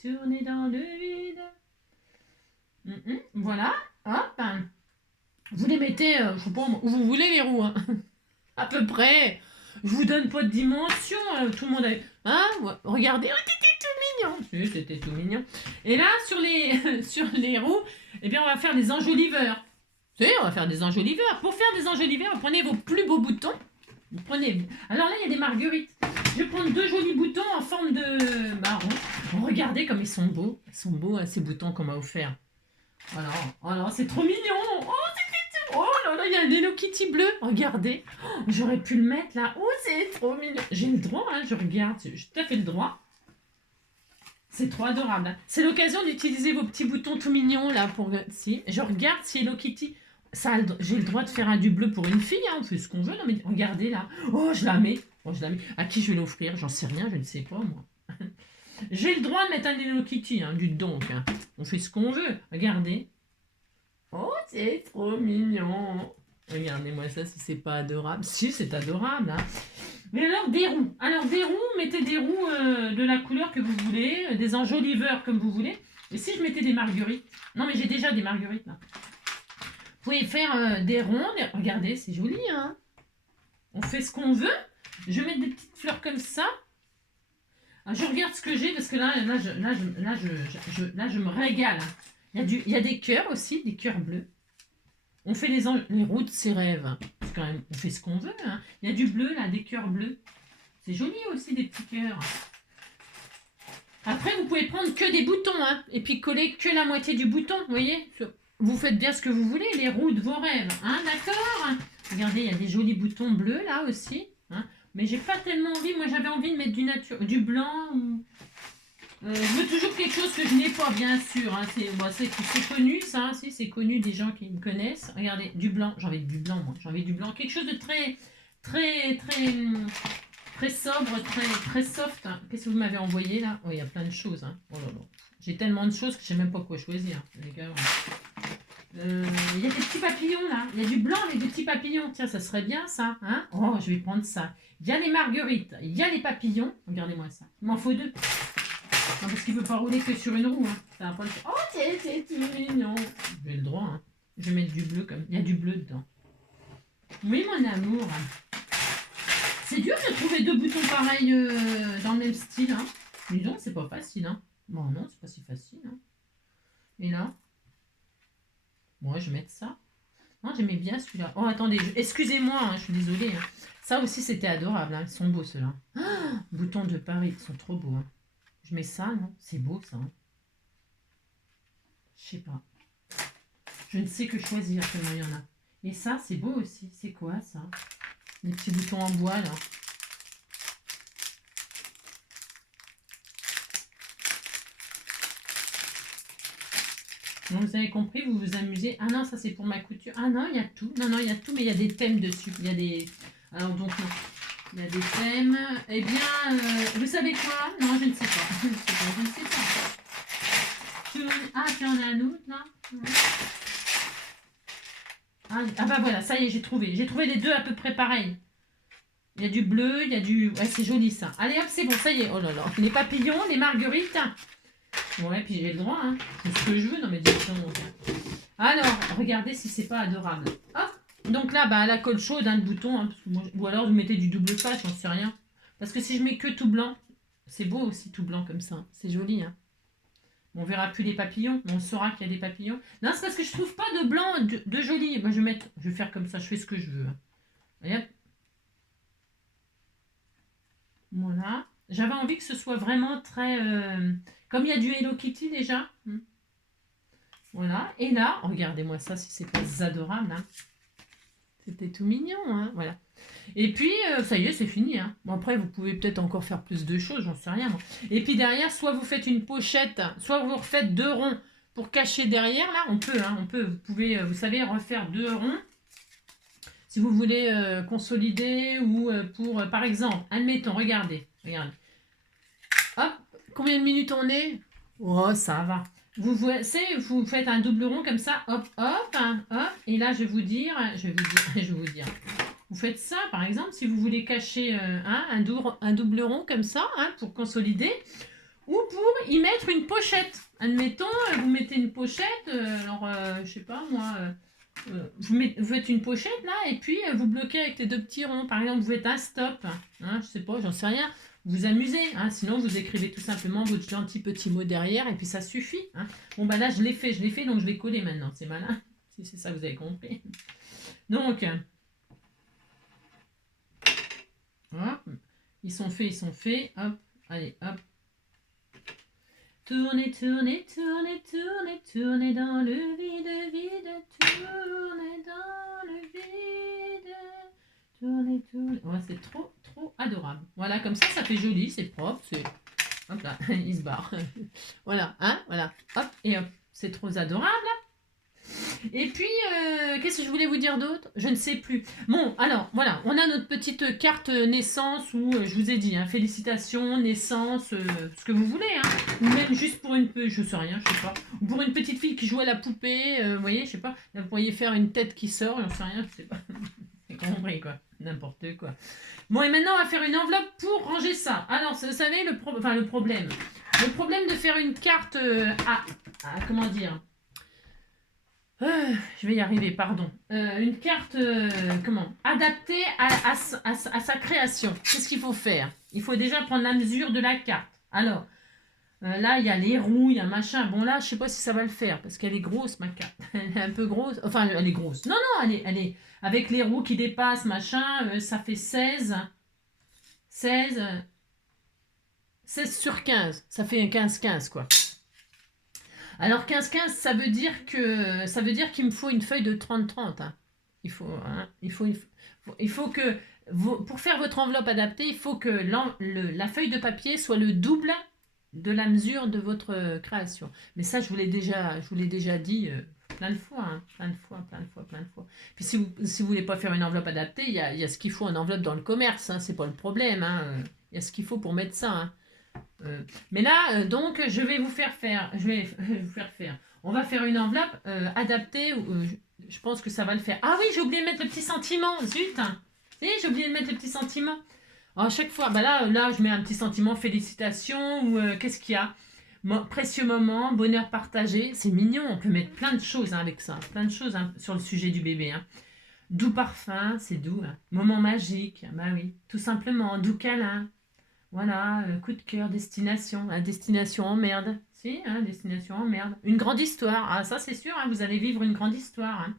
tournez dans le vide. Voilà, hop. Vous les mettez, je sais pas, où vous voulez les roues, hein. À peu près. Je vous donne pas de dimension, tout le monde a... Hein, ouais, regardez, oh, t'étais tout mignon. Si, c'était tout mignon. Et là, sur les, sur les roues, eh bien, on va faire des enjoliveurs. Si, on va faire des enjoliveurs. Pour faire des enjoliveurs, vous prenez vos plus beaux boutons. Vous prenez... Alors là, il y a des marguerites. Je vais prendre 2 jolis boutons en forme de marron. Oh, regardez comme ils sont beaux. Ils sont beaux, ces boutons qu'on m'a offert. Alors, oh là, c'est trop mignon. Oh, oh là là, il y a un Hello Kitty bleu. Regardez. Oh, j'aurais pu le mettre là. Oh, c'est trop mignon. J'ai le droit, hein, je regarde. J'ai tout à fait le droit. C'est trop adorable. Hein. C'est l'occasion d'utiliser vos petits boutons tout mignons là pour... Si, je regarde si Hello Kitty... J'ai le droit de faire un du bleu pour une fille, hein, on fait ce qu'on veut. Non mais regardez là. Oh, je la mets. Oh, je la mets. À qui je vais l'offrir? J'en sais rien, je ne sais pas moi. J'ai le droit de mettre un Hello Kitty, hein, du donc. Hein. On fait ce qu'on veut. Regardez. Oh, c'est trop mignon. Regardez-moi ça si c'est pas adorable. Si, c'est adorable. Hein. Mais alors, des roues. Alors, des roues, mettez des roues de la couleur que vous voulez, des enjoliveurs comme vous voulez. Et si je mettais des marguerites? Non, mais j'ai déjà des marguerites là. Vous pouvez faire des ronds. Regardez, c'est joli. Hein. On fait ce qu'on veut. Je vais mettre des petites fleurs comme ça. Je regarde ce que j'ai parce que là, je me régale. Il y a des cœurs aussi, des cœurs bleus. On fait les roues de ses rêves. Quand même, on fait ce qu'on veut. Hein. Il y a du bleu là, des cœurs bleus. C'est joli aussi des petits cœurs. Après, vous pouvez prendre que des boutons hein, et puis coller que la moitié du bouton. Vous voyez? Vous faites bien ce que vous voulez, les roues de vos rêves. Hein, d'accord? Regardez, il y a des jolis boutons bleus là aussi. Hein. Mais j'ai pas tellement envie. Moi, j'avais envie de mettre du blanc. Je veux toujours quelque chose que je n'ai pas, bien sûr. Hein. C'est connu, ça. Si, c'est connu des gens qui me connaissent. Regardez, du blanc. J'ai envie de du blanc, moi. J'ai envie du blanc. Quelque chose de très, très, très, très sobre, très, très soft. Hein. Qu'est-ce que vous m'avez envoyé là? Oh, il y a plein de choses. Hein. Oh là là. J'ai tellement de choses que je sais même pas quoi choisir, les gars. Il y a des petits papillons là. Il y a du blanc avec des petits papillons. Tiens, ça serait bien ça. Hein, oh, je vais prendre ça. Il y a les marguerites. Il y a les papillons. Regardez-moi ça. Il m'en faut 2. Non, parce qu'il ne peut pas rouler que sur une roue. Hein. Ça va pas le... Oh, c'est tout mignon. J'ai le droit. Hein. Je vais mettre du bleu comme. Il y a du bleu dedans. Oui, mon amour. C'est dur de trouver 2 boutons pareils dans le même style. Hein. Dis donc, c'est pas facile. Hein. Bon, non, c'est pas si facile. Hein. Et là, moi, je vais mettre ça. Non, j'aimais bien celui-là. Oh, attendez, excusez-moi, hein, je suis désolée. Hein. Ça aussi, c'était adorable. Hein. Ils sont beaux, ceux-là. Oh, boutons de Paris, ils sont trop beaux. Hein. Je mets ça, non? C'est beau, ça. Hein. Je sais pas. Je ne sais que choisir, tellement il y en a. Et ça, c'est beau aussi. C'est quoi, ça? Les petits boutons en bois, là. Donc, vous avez compris, vous vous amusez. Ah non, ça, c'est pour ma couture. Ah non, il y a tout. Non, non, il y a tout, mais il y a des thèmes dessus. Il y a des... Alors, donc, non. Il y a des thèmes. Eh bien, vous savez quoi? Non, je ne sais pas. Je ne sais pas, je ne sais pas. Ah, tu en as un autre, là? Ah bah voilà, ça y est, j'ai trouvé. J'ai trouvé les 2 à peu près pareils. Il y a du bleu, il y a du... Ouais, c'est joli, ça. Allez, hop, c'est bon, ça y est. Oh là là. Les papillons, les marguerites. Ouais, puis j'ai le droit, hein. C'est ce que je veux, non mais dis donc. Alors, regardez si c'est pas adorable. Hop. Donc là, bah, la colle chaude, hein, le bouton. Hein, ou alors vous mettez du double face, j'en sais rien. Parce que si je mets que tout blanc, c'est beau aussi tout blanc comme ça. C'est joli. Hein. On verra plus les papillons, mais on saura qu'il y a des papillons. Non, c'est parce que je trouve pas de blanc de joli. Moi, je vais faire comme ça, je fais ce que je veux. Et hop. Voilà. J'avais envie que ce soit vraiment très... Comme il y a du Hello Kitty déjà. Voilà. Et là, regardez-moi ça si c'est pas adorable. Hein. C'était tout mignon. Hein. Voilà. Et puis, ça y est, c'est fini. Hein. Bon, après, vous pouvez peut-être encore faire plus de choses, j'en sais rien. Moi. Et puis derrière, soit vous faites une pochette, soit vous refaites 2 ronds pour cacher derrière. Là, on peut. Hein, on peut. Vous pouvez, vous savez, refaire 2 ronds. Si vous voulez consolider ou pour, par exemple, admettons, regardez. Hop, combien de minutes on est? Oh, ça va. Vous faites un double rond comme ça, hop, hop, hein, hop. Et là, je vais vous dire. Vous faites ça, par exemple, si vous voulez cacher un double rond comme ça, hein, pour consolider, ou pour y mettre une pochette. Admettons, vous mettez une pochette, alors, je sais pas, moi, vous faites une pochette là et puis vous bloquez avec les deux petits ronds. Par exemple, vous faites un stop. Hein, je sais pas, j'en sais rien. Vous amusez. Hein, sinon, vous écrivez tout simplement votre gentil petit mot derrière et puis ça suffit. Hein. Bon, bah là, je l'ai fait, donc je vais coller maintenant. C'est malin. Si c'est ça, vous avez compris. Donc, hop, ils sont faits. Hop, allez, hop. Tournez, tournez, tournez, tournez, tournez dans le vide, vide, tournez dans le vide, tournez, tournez. Oh, c'est trop, trop adorable. Voilà, comme ça fait joli, c'est propre, c'est... Hop là, il se barre. Voilà, hein, voilà, hop, et hop. C'est trop adorable. Et puis, qu'est-ce que je voulais vous dire d'autre? Je ne sais plus. Bon, alors, voilà, on a notre petite carte naissance où, je vous ai dit, hein, félicitations, naissance, ce que vous voulez, hein. Ou même juste pour je sais rien, je sais pas. Ou pour une petite fille qui joue à la poupée, vous voyez, je sais pas. Là, vous pourriez faire une tête qui sort, j'en sais rien, je sais pas. C'est compris, quoi. N'importe quoi. Bon, et maintenant, on va faire une enveloppe pour ranger ça. Alors, vous savez, le problème. Le problème de faire une carte comment dire? Je vais y arriver, pardon. Une carte, adaptée à sa création. Qu'est-ce qu'il faut faire? Il faut déjà prendre la mesure de la carte. Alors, là, il y a les roues, il y a machin. Bon, là, je sais pas si ça va le faire, parce qu'elle est grosse, ma carte. Elle est un peu grosse. Enfin, elle est grosse. Non, non, elle est avec les roues qui dépassent, machin, ça fait 16 sur 15. Ça fait un 15-15, quoi. Alors 15-15, ça veut dire qu'il me faut une feuille de 30-30. Hein. Il faut que pour faire votre enveloppe adaptée, il faut que la feuille de papier soit le double de la mesure de votre création. Mais ça, je vous l'ai déjà dit plein de fois, hein, plein de fois. Puis si vous voulez pas faire une enveloppe adaptée, il y a ce qu'il faut en enveloppe dans le commerce. Hein, c'est pas le problème. Hein, il y a ce qu'il faut pour mettre ça. Hein. Mais là, donc, je vais vous faire faire. On va faire une enveloppe adaptée. Je pense que ça va le faire. Ah oui, j'ai oublié de mettre le petit sentiment. Zut. Hein. Si, j'ai oublié de mettre le petit sentiment. À chaque fois, bah là, je mets un petit sentiment, félicitations ou qu'est-ce qu'il y a? Précieux moment, bonheur partagé. C'est mignon. On peut mettre plein de choses hein, avec ça. Plein de choses hein, sur le sujet du bébé. Hein. Doux parfum, c'est doux. Hein. Moment magique, bah oui. Tout simplement, doux câlin. Voilà, coup de cœur, destination. Destination en merde. Si, hein, destination en merde. Une grande histoire. Ah, ça c'est sûr, hein, vous allez vivre une grande histoire. Hein.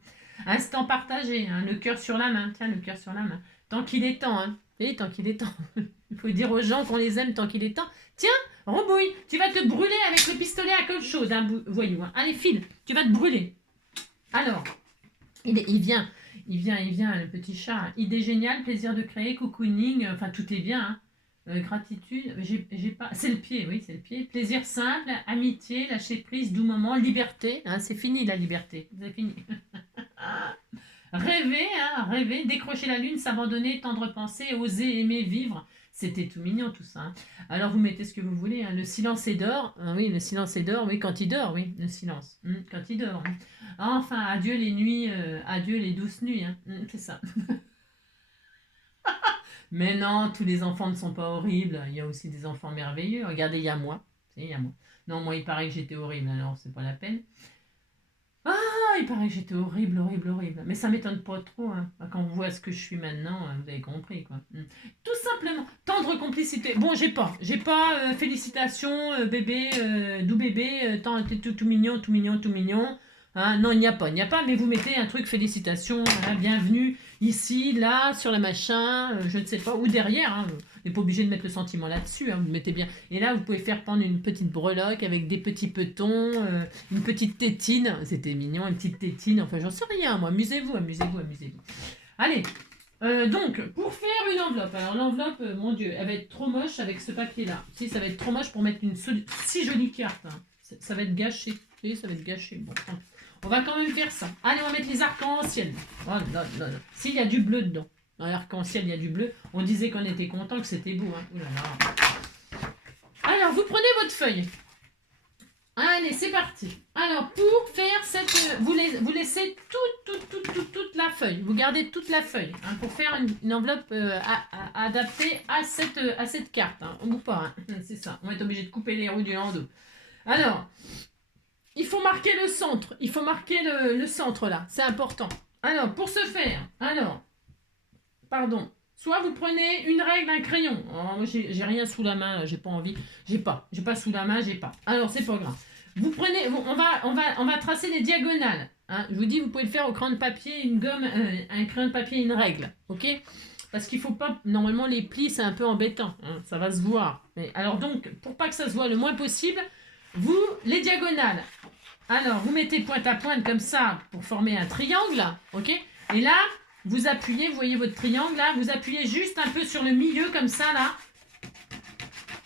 Instant partagé, hein, le cœur sur la main. Tiens, le cœur sur la main. Tant qu'il est temps, hein. Et tant qu'il est temps. Il faut dire aux gens qu'on les aime tant qu'il est temps. Tiens, Robouille, tu vas te brûler avec le pistolet à quelque chose, hein, voyou. Hein. Allez, file, tu vas te brûler. Alors, il vient, le petit chat. Hein. Idée géniale, plaisir de créer, cocooning, enfin tout est bien. Hein. Gratitude, j'ai pas. C'est le pied, oui, c'est le pied. Plaisir simple, amitié, lâcher prise, doux moment, liberté. Hein, c'est fini la liberté. C'est fini. Rêver, décrocher la lune, s'abandonner, tendre pensée, oser aimer, vivre. C'était tout mignon tout ça. Hein. Alors vous mettez ce que vous voulez. Hein. Le silence est d'or. Ah, oui, le silence est d'or. Oui, quand il dort, oui, le silence. Quand il dort. Hein. Enfin, adieu les nuits, adieu les douces nuits. Hein. C'est ça. Mais non, tous les enfants ne sont pas horribles. Il y a aussi des enfants merveilleux. Regardez, il y a moi. Il y a moi. Non, moi, il paraît que j'étais horrible, alors c'est pas la peine. Ah, il paraît que j'étais horrible. Mais ça m'étonne pas trop. Hein. Quand vous voyez ce que je suis maintenant, vous avez compris, quoi. Tout simplement, tendre complicité. Bon, j'ai pas. Félicitations, bébé, doux bébé, t'es tout mignon. Hein, non, il n'y a pas, mais vous mettez un truc, félicitations, voilà, bienvenue, ici, là, sur la machin, je ne sais pas, ou derrière, hein, vous n'êtes pas obligé de mettre le sentiment là-dessus, hein, vous mettez bien. Et là, vous pouvez faire pendre une petite breloque avec des petits petons, une petite tétine, c'était mignon, une petite tétine, enfin, j'en sais rien, moi, amusez-vous. Allez, donc, pour faire une enveloppe, alors l'enveloppe, mon Dieu, elle va être trop moche avec ce papier-là. Si, ça va être trop moche pour mettre une si jolie carte, hein. Ça va être gâché, si, ça va être gâché, bon, on va quand même faire ça. Allez, on va mettre les arcs-en-ciel. Oh, non. S'il y a du bleu dedans. Dans l'arc-en-ciel, il y a du bleu. On disait qu'on était content, que c'était beau. Hein. Ouh là là. Alors, vous prenez votre feuille. Allez, c'est parti. Alors, pour faire cette... Vous laissez toute la feuille. Vous gardez toute la feuille. Hein, pour faire une enveloppe adaptée à cette carte. Hein. Ou pas. Hein. C'est ça. On va être obligé de couper les roues du landau. Alors... il faut marquer le centre. Il faut marquer le centre là. C'est important. Alors, pour ce faire, pardon. Soit vous prenez une règle, un crayon. Oh, moi, j'ai rien sous la main, j'ai pas envie. J'ai pas sous la main, j'ai pas. Alors, c'est pas grave. Vous prenez, on va tracer les diagonales. Hein. Je vous dis, vous pouvez le faire au crayon de papier, une gomme, un crayon de papier, une règle. Ok? Parce qu'il faut pas, normalement, les plis, c'est un peu embêtant. Hein. Ça va se voir. Mais, alors donc, pour pas que ça se voit le moins possible, vous, les diagonales. Alors, vous mettez pointe à pointe comme ça pour former un triangle. Ok? Et là, vous appuyez, vous voyez votre triangle là, vous appuyez juste un peu sur le milieu comme ça là.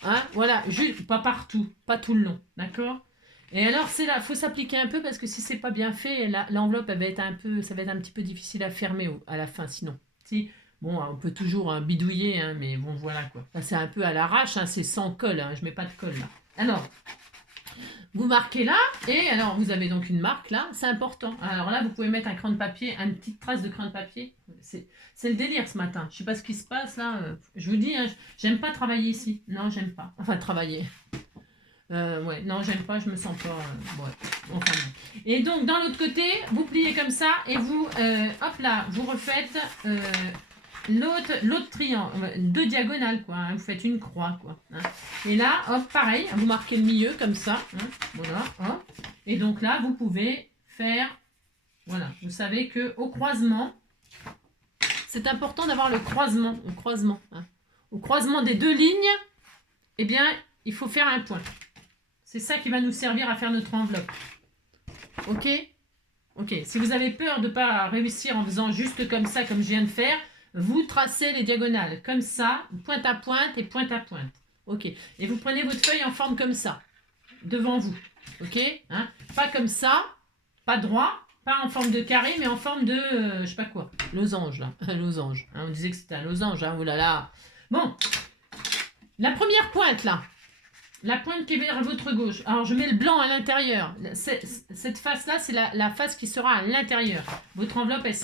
Hein, voilà, juste, pas partout, pas tout le long, d'accord? Et alors c'est là, faut s'appliquer un peu parce que si c'est pas bien fait, l'enveloppe elle va être un peu, ça va être un petit peu difficile à fermer à la fin sinon. Si, bon, on peut toujours bidouiller, hein, mais bon voilà quoi. Là c'est un peu à l'arrache, hein, c'est sans colle, hein, je mets pas de colle là. Alors, vous marquez là, et alors vous avez donc une marque là, c'est important. Alors là, vous pouvez mettre un crayon de papier, une petite trace de crayon de papier. C'est le délire ce matin. Je sais pas ce qui se passe là. Je vous dis, hein, j'aime pas travailler ici. Non, j'aime pas. Enfin, travailler. Ouais, non, j'aime pas, je me sens pas. Ouais. Enfin, bon. Et donc, dans l'autre côté, vous pliez comme ça, et vous, hop là, vous refaites l'autre triangle, deux diagonales quoi, hein, vous faites une croix quoi. Hein. Et là, hop, pareil, vous marquez le milieu comme ça, hein, voilà, hop. Et donc là, vous pouvez faire, voilà, vous savez que au croisement, c'est important d'avoir le croisement, hein. Au croisement des deux lignes, eh bien, il faut faire un point. C'est ça qui va nous servir à faire notre enveloppe. Ok? Ok, si vous avez peur de ne pas réussir en faisant juste comme ça, comme je viens de faire, vous tracez les diagonales comme ça, pointe à pointe et pointe à pointe. Ok. Et vous prenez votre feuille en forme comme ça, devant vous. Ok, hein. Pas comme ça, pas droit, pas en forme de carré, mais en forme de, je sais pas quoi, losange là. Losange. Hein, on disait que c'était un losange. Hein, oh là là. Bon, la première pointe là. La pointe qui est vers votre gauche. Alors, je mets le blanc à l'intérieur. Cette face-là, c'est la face qui sera à l'intérieur. Votre enveloppe, elle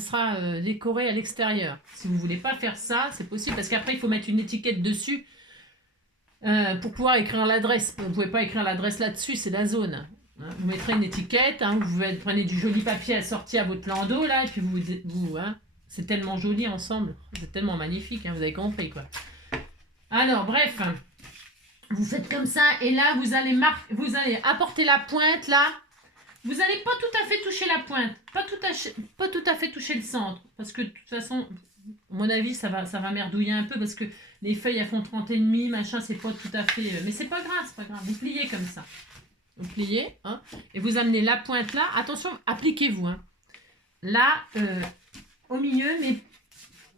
sera décorée à l'extérieur. Si vous ne voulez pas faire ça, c'est possible. Parce qu'après, il faut mettre une étiquette dessus pour pouvoir écrire l'adresse. Vous ne pouvez pas écrire l'adresse là-dessus, c'est la zone. Hein, vous mettrez une étiquette. Hein, vous prenez du joli papier assorti à votre plan d'eau, là. Et puis, hein, c'est tellement joli ensemble. C'est tellement magnifique. Hein, vous avez compris, quoi. Alors, bref... Vous faites comme ça et là vous allez apporter la pointe là. Vous n'allez pas tout à fait toucher la pointe, pas tout à fait toucher le centre parce que de toute façon, à mon avis ça va merdouiller un peu parce que les feuilles elles font 30 et demi, machin, c'est pas tout à fait mais c'est pas grave, Vous pliez comme ça. Vous pliez hein, et vous amenez la pointe là. Attention, appliquez-vous hein. Là au milieu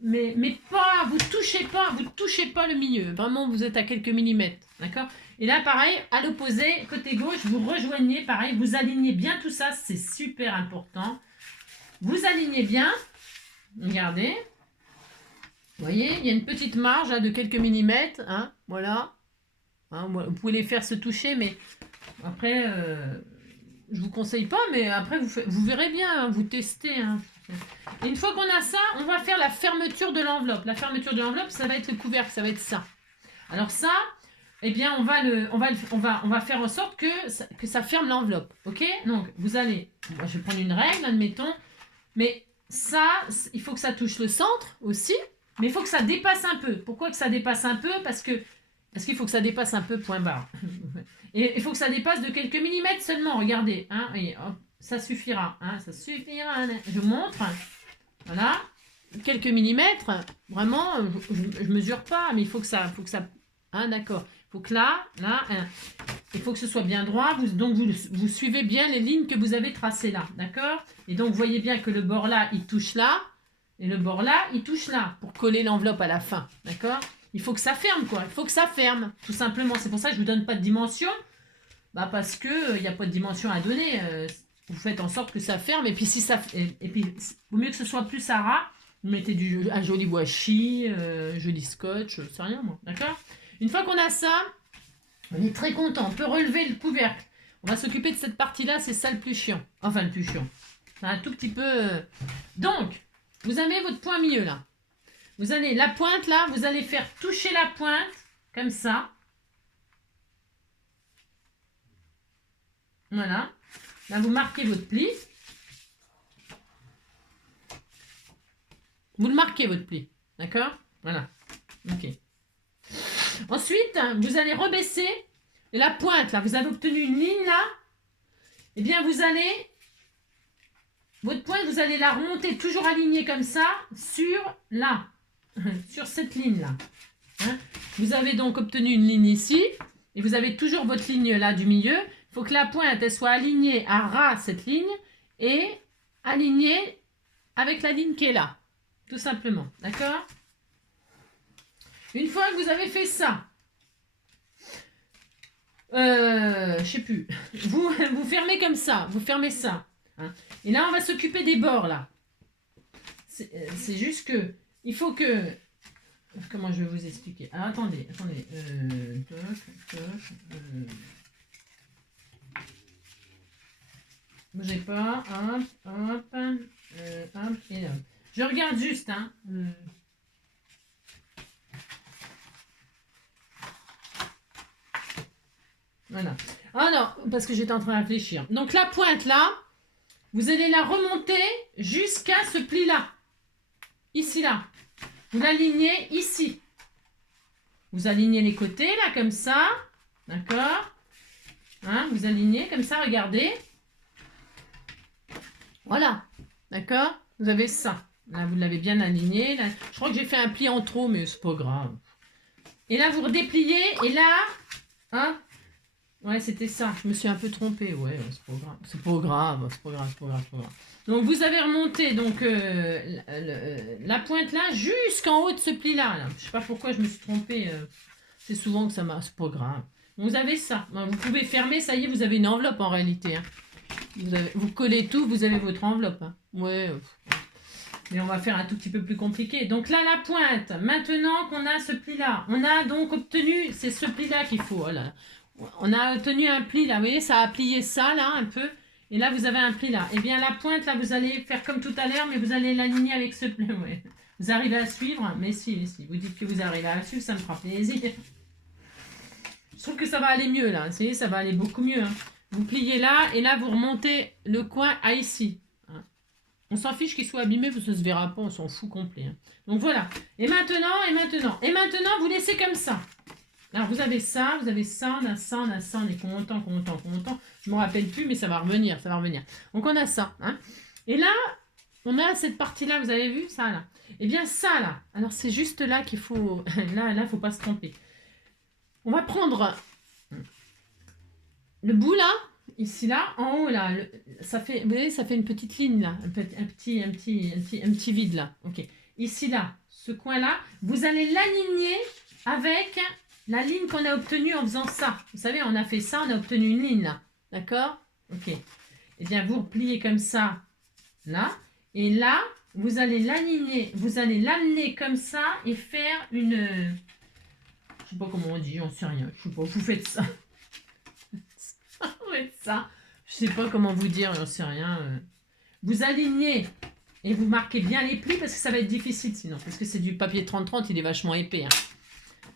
mais pas, vous touchez pas le milieu. Vraiment, vous êtes à quelques millimètres. D'accord? Et là, pareil, à l'opposé, côté gauche, vous rejoignez, pareil, vous alignez bien tout ça. C'est super important. Vous alignez bien. Regardez. Vous voyez, il y a une petite marge là, de quelques millimètres. Hein, voilà. Hein, vous pouvez les faire se toucher, mais après, je vous conseille pas, mais après, vous verrez bien, hein, vous testez. Hein. Et une fois qu'on a ça, on va faire la fermeture de l'enveloppe. La fermeture de l'enveloppe, ça va être le couvercle, ça va être ça. Alors ça, eh bien, on va faire en sorte que ça ferme l'enveloppe. Ok? Donc, vous allez, moi, je vais prendre une règle, admettons, mais ça, il faut que ça touche le centre aussi, mais il faut que ça dépasse un peu. Pourquoi que ça dépasse un peu? Parce qu'il faut que ça dépasse un peu, point barre. Et il faut que ça dépasse de quelques millimètres seulement, regardez. Hein, et hop, ça suffira. Hein, ça suffira. Je vous montre. Voilà. Quelques millimètres. Vraiment, je mesure pas, mais il faut que ça... Hein, d'accord. Il faut que là, hein, il faut que ce soit bien droit. Donc, vous suivez bien les lignes que vous avez tracées là. D'accord? Et donc, vous voyez bien que le bord là, il touche là. Et le bord là, il touche là. Pour coller l'enveloppe à la fin. D'accord? Il faut que ça ferme, quoi. Il faut que ça ferme, tout simplement. C'est pour ça que je ne vous donne pas de dimension. Bah parce que il n'y a pas de dimension à donner. Vous faites en sorte que ça ferme. Et puis, et puis au mieux que ce soit plus Sarah, vous mettez un joli washi, joli scotch, c'est rien, moi. D'accord? Une fois qu'on a ça, on est très content. On peut relever le couvercle. On va s'occuper de cette partie-là. C'est ça le plus chiant. Enfin, le plus chiant. C'est un tout petit peu... Donc, vous avez votre point milieu, là. Vous allez, la pointe là, vous allez faire toucher la pointe, comme ça. Voilà. Là, vous marquez votre pli. Vous le marquez, votre pli. D'accord? Voilà. Ok. Ensuite, vous allez rebaisser la pointe. Là, vous avez obtenu une ligne là. Eh bien, vous allez... Votre pointe, vous allez la remonter toujours alignée comme ça sur là. Sur cette ligne-là. Hein? Vous avez donc obtenu une ligne ici. Et vous avez toujours votre ligne là du milieu. Il faut que la pointe, elle soit alignée à ras cette ligne. Et alignée avec la ligne qui est là. Tout simplement. D'accord? Une fois que vous avez fait ça, je sais plus, vous fermez comme ça, vous fermez ça. Hein. Et là, on va s'occuper des bords, là. C'est juste que, il faut que... Comment je vais vous expliquer? Alors, attendez. Bougez pas, hop, et hop. Je regarde juste, hein. Voilà. Ah non, parce que j'étais en train de réfléchir. Donc la pointe là, vous allez la remonter jusqu'à ce pli-là. Ici, là. Vous l'alignez ici. Vous alignez les côtés, là, comme ça. D'accord? Hein, vous alignez comme ça, regardez. Voilà. D'accord? Vous avez ça. Là, vous l'avez bien aligné. Là. Je crois que j'ai fait un pli en trop, mais c'est pas grave. Et là, vous redépliez. Et là, hein? Ouais, c'était ça. Je me suis un peu trompée. Ouais, c'est pas grave. C'est pas grave. C'est pas grave. C'est pas grave. C'est pas grave. Donc, vous avez remonté donc, la pointe là jusqu'en haut de ce pli-là. Là. Je sais pas pourquoi je me suis trompée. C'est souvent que ça marche. C'est pas grave. Vous avez ça. Vous pouvez fermer. Ça y est, vous avez une enveloppe en réalité. Hein. Vous collez tout. Vous avez votre enveloppe. Hein. Ouais. Mais on va faire un tout petit peu plus compliqué. Donc là, la pointe. Maintenant qu'on a ce pli-là. On a donc obtenu... C'est ce pli-là qu'il faut. Voilà. On a obtenu un pli là, vous voyez, ça a plié ça là un peu, et là vous avez un pli là. Et bien la pointe là, vous allez faire comme tout à l'heure, mais vous allez l'aligner avec ce pli. Ouais. Vous arrivez à suivre? Mais si, vous dites que vous arrivez à suivre, ça me fera plaisir. Je trouve que ça va aller mieux là, vous voyez, ça va aller beaucoup mieux. Hein. Vous pliez là, et là vous remontez le coin à ici. Hein. On s'en fiche qu'il soit abîmé, parce que ça se verra pas, on s'en fout complet. Hein. Donc voilà. Et maintenant, vous laissez comme ça. Alors, vous avez ça, on a ça, on est content. Je ne me rappelle plus, mais ça va revenir, Donc, on a ça. Hein. Et là, on a cette partie-là, vous avez vu, ça, là. Eh bien, ça, là. Alors, c'est juste là qu'il faut... Là, il ne faut pas se tromper. On va prendre le bout, là, ici, là, en haut, là. Ça fait, vous voyez, ça fait une petite ligne, là. Un petit vide, là. OK. Ici, là, ce coin-là, vous allez l'aligner avec... La ligne qu'on a obtenue en faisant ça. Vous savez, on a fait ça, on a obtenu une ligne là. D'accord? Ok. Eh bien, vous repliez comme ça, là. Et là, vous allez l'aligner, vous allez l'amener comme ça et faire une... Je sais pas comment on dit, j'en sais rien. Je sais pas, vous faites ça. Vous faites ça. Je sais pas comment vous dire, j'en sais rien. Vous alignez et vous marquez bien les plis parce que ça va être difficile sinon. Parce que c'est du papier 30-30, il est vachement épais. Hein.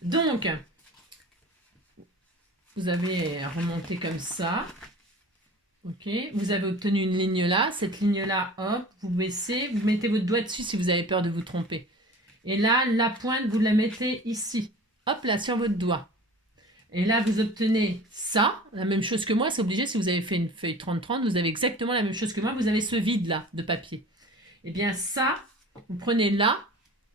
Donc... Vous avez remonté comme ça. Ok. Vous avez obtenu une ligne là. Cette ligne-là, hop, vous baissez. Vous mettez votre doigt dessus si vous avez peur de vous tromper. Et là, la pointe, vous la mettez ici. Hop, là, sur votre doigt. Et là, vous obtenez ça. La même chose que moi. C'est obligé, si vous avez fait une feuille 30-30, vous avez exactement la même chose que moi. Vous avez ce vide-là de papier. Et bien ça, vous prenez là,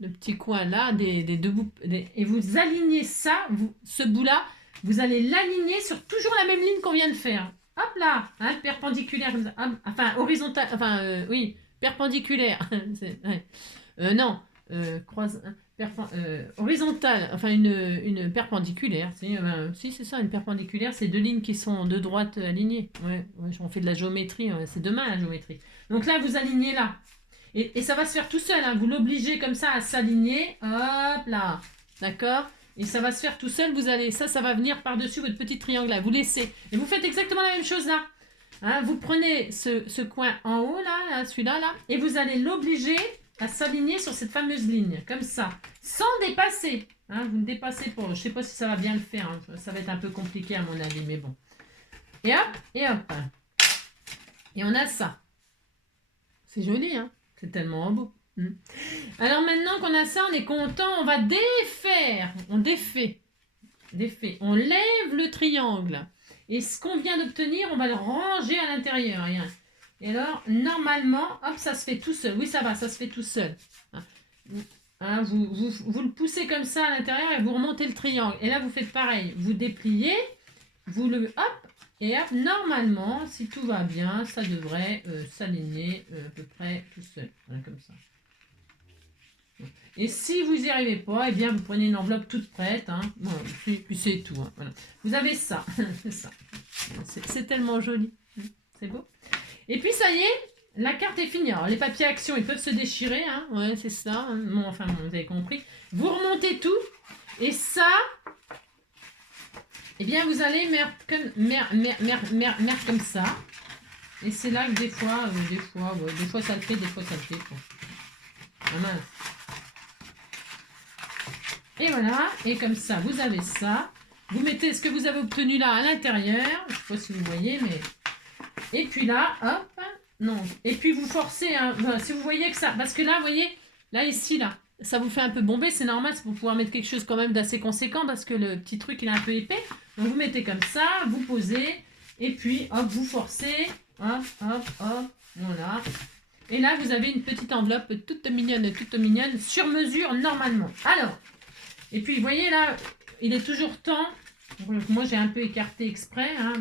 le petit coin là, des deux bouts, et vous alignez ça, ce bout-là, vous allez l'aligner sur toujours la même ligne qu'on vient de faire. Hop là, hein, perpendiculaire, comme ça. Enfin horizontal, enfin oui, perpendiculaire. Ouais. Non, horizontale, enfin une perpendiculaire. Si c'est ça, une perpendiculaire, c'est deux lignes qui sont de droite alignées. Ouais, on fait de la géométrie, c'est demain la géométrie. Donc là, vous alignez là. Et ça va se faire tout seul, hein. Vous l'obligez comme ça à s'aligner. Hop là, d'accord? Et ça va se faire tout seul, vous allez, ça va venir par-dessus votre petit triangle là, vous laissez. Et vous faites exactement la même chose là. Hein, vous prenez ce coin en haut là celui-là là, et vous allez l'obliger à s'aligner sur cette fameuse ligne, comme ça, sans dépasser. Hein, vous ne dépassez pas, je ne sais pas si ça va bien le faire, hein. Ça va être un peu compliqué à mon avis, mais bon. Et hop, et hop. Et on a ça. C'est joli, hein? C'est tellement beau. Alors maintenant qu'on a ça, on est content, on va défaire. On défait. On lève le triangle. Et ce qu'on vient d'obtenir, on va le ranger à l'intérieur. Et alors, normalement, hop, ça se fait tout seul. Oui, ça va, ça se fait tout seul. Vous le poussez comme ça à l'intérieur et vous remontez le triangle. Et là, vous faites pareil. Vous dépliez, vous le... Hop, et hop, normalement, si tout va bien, ça devrait s'aligner à peu près tout seul. Voilà, comme ça. Et si vous n'y arrivez pas, eh bien, vous prenez une enveloppe toute prête. Hein. Voilà, puis c'est tout. Hein, voilà. Vous avez ça. C'est tellement joli. C'est beau. Et puis, ça y est, la carte est finie. Alors, les papiers actions, ils peuvent se déchirer. Hein. Ouais, c'est ça. Hein. Bon, enfin, bon, vous avez compris. Vous remontez tout. Et ça, eh bien, vous allez mettre comme ça. Et c'est là que des fois, ça le fait, des fois, ça le fait. Ah, mince. Et voilà, et comme ça, vous avez ça. Vous mettez ce que vous avez obtenu là à l'intérieur. Je ne sais pas si vous voyez, mais... Et puis là, hop, non. Et puis vous forcez, hein, si vous voyez que ça... Parce que là, vous voyez, là, ici, là, ça vous fait un peu bomber. C'est normal, c'est pour pouvoir mettre quelque chose quand même d'assez conséquent parce que le petit truc, il est un peu épais. Donc vous mettez comme ça, vous posez, et puis, hop, vous forcez. Hop, hop, hop, voilà. Et là, vous avez une petite enveloppe toute mignonne, sur mesure, normalement. Alors... Et puis, vous voyez là, il est toujours temps. Moi, j'ai un peu écarté exprès. Hein,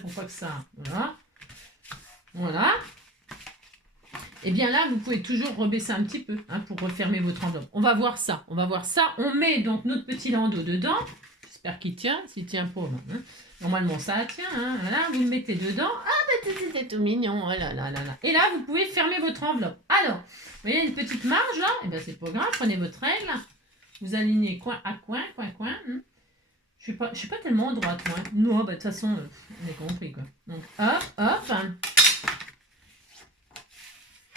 pour pas que ça... Voilà. Voilà. Et bien là, vous pouvez toujours rebaisser un petit peu hein, pour refermer votre enveloppe. On va voir ça. On met donc notre petit landau dedans. J'espère qu'il tient. S'il tient pas, hein. Normalement, ça tient. Hein. Voilà, vous le mettez dedans. Ah, c'est tout mignon. Oh là là là là. Et là, vous pouvez fermer votre enveloppe. Alors, vous voyez une petite marge là. Et bien, c'est pas grave. Prenez votre règle. Vous alignez coin à coin, coin. Je suis pas tellement droite, moi. Non, de toute façon, on a compris, quoi. Donc, hop.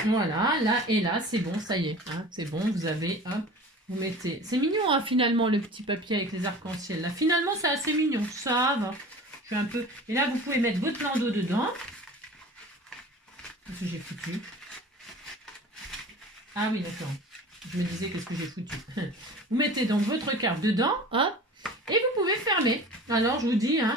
Voilà, là et là, c'est bon, ça y est. Hein, c'est bon, vous avez, hop, vous mettez... C'est mignon, hein, finalement, le petit papier avec les arcs-en-ciel. Là, finalement, c'est assez mignon. Ça va. Je suis un peu... Et là, vous pouvez mettre votre landau dedans. Qu'est-ce que j'ai foutu? Ah oui, d'accord. Je me disais qu'est-ce que j'ai foutu. Vous mettez donc votre carte dedans, hop, et vous pouvez fermer. Alors, je vous dis, hein,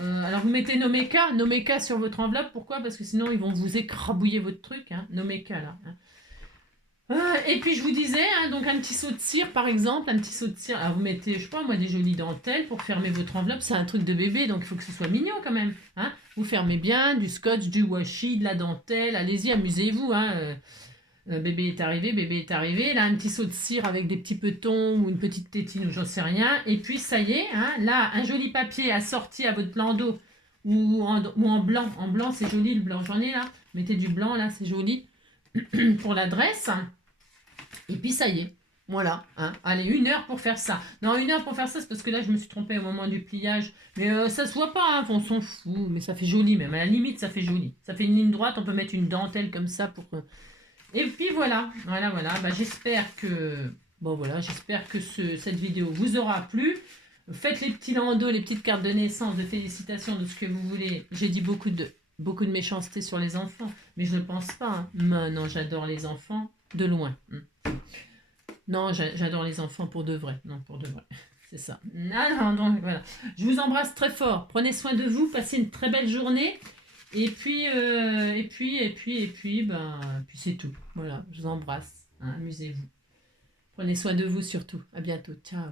alors vous mettez Nomeka sur votre enveloppe. Pourquoi? Parce que sinon, ils vont vous écrabouiller votre truc, hein, Nomeka, là. Hein. Et puis, je vous disais, hein, donc un petit saut de cire, par exemple, Alors, vous mettez, je sais pas, moi, des jolies dentelles pour fermer votre enveloppe. C'est un truc de bébé, donc il faut que ce soit mignon, quand même. Hein. Vous fermez bien, du scotch, du washi, de la dentelle. Allez-y, amusez-vous, hein. Bébé est arrivé, là un petit saut de cire avec des petits petons ou une petite tétine ou j'en sais rien, et puis ça y est, hein, là un joli papier assorti à votre landau ou en blanc c'est joli le blanc, j'en ai là, mettez du blanc là, c'est joli pour l'adresse, et puis ça y est, voilà, hein. Allez, 1 heure pour faire ça. Non, 1 heure pour faire ça, c'est parce que là je me suis trompée au moment du pliage, mais ça se voit pas, hein, on s'en fout, mais ça fait joli même, à la limite ça fait joli, ça fait une ligne droite, on peut mettre une dentelle comme ça pour... Et puis voilà. Bah, j'espère que cette vidéo vous aura plu. Faites les petits landaux, les petites cartes de naissance, de félicitations, de ce que vous voulez. J'ai dit beaucoup de méchanceté sur les enfants, mais je ne pense pas. Hein. Non, j'adore les enfants de loin. Non, j'adore les enfants pour de vrai. Non, pour de vrai. C'est ça. Alors, donc voilà. Je vous embrasse très fort. Prenez soin de vous. Passez une très belle journée. Et puis c'est tout. Voilà, je vous embrasse. Hein, amusez-vous. Prenez soin de vous surtout. À bientôt. Ciao.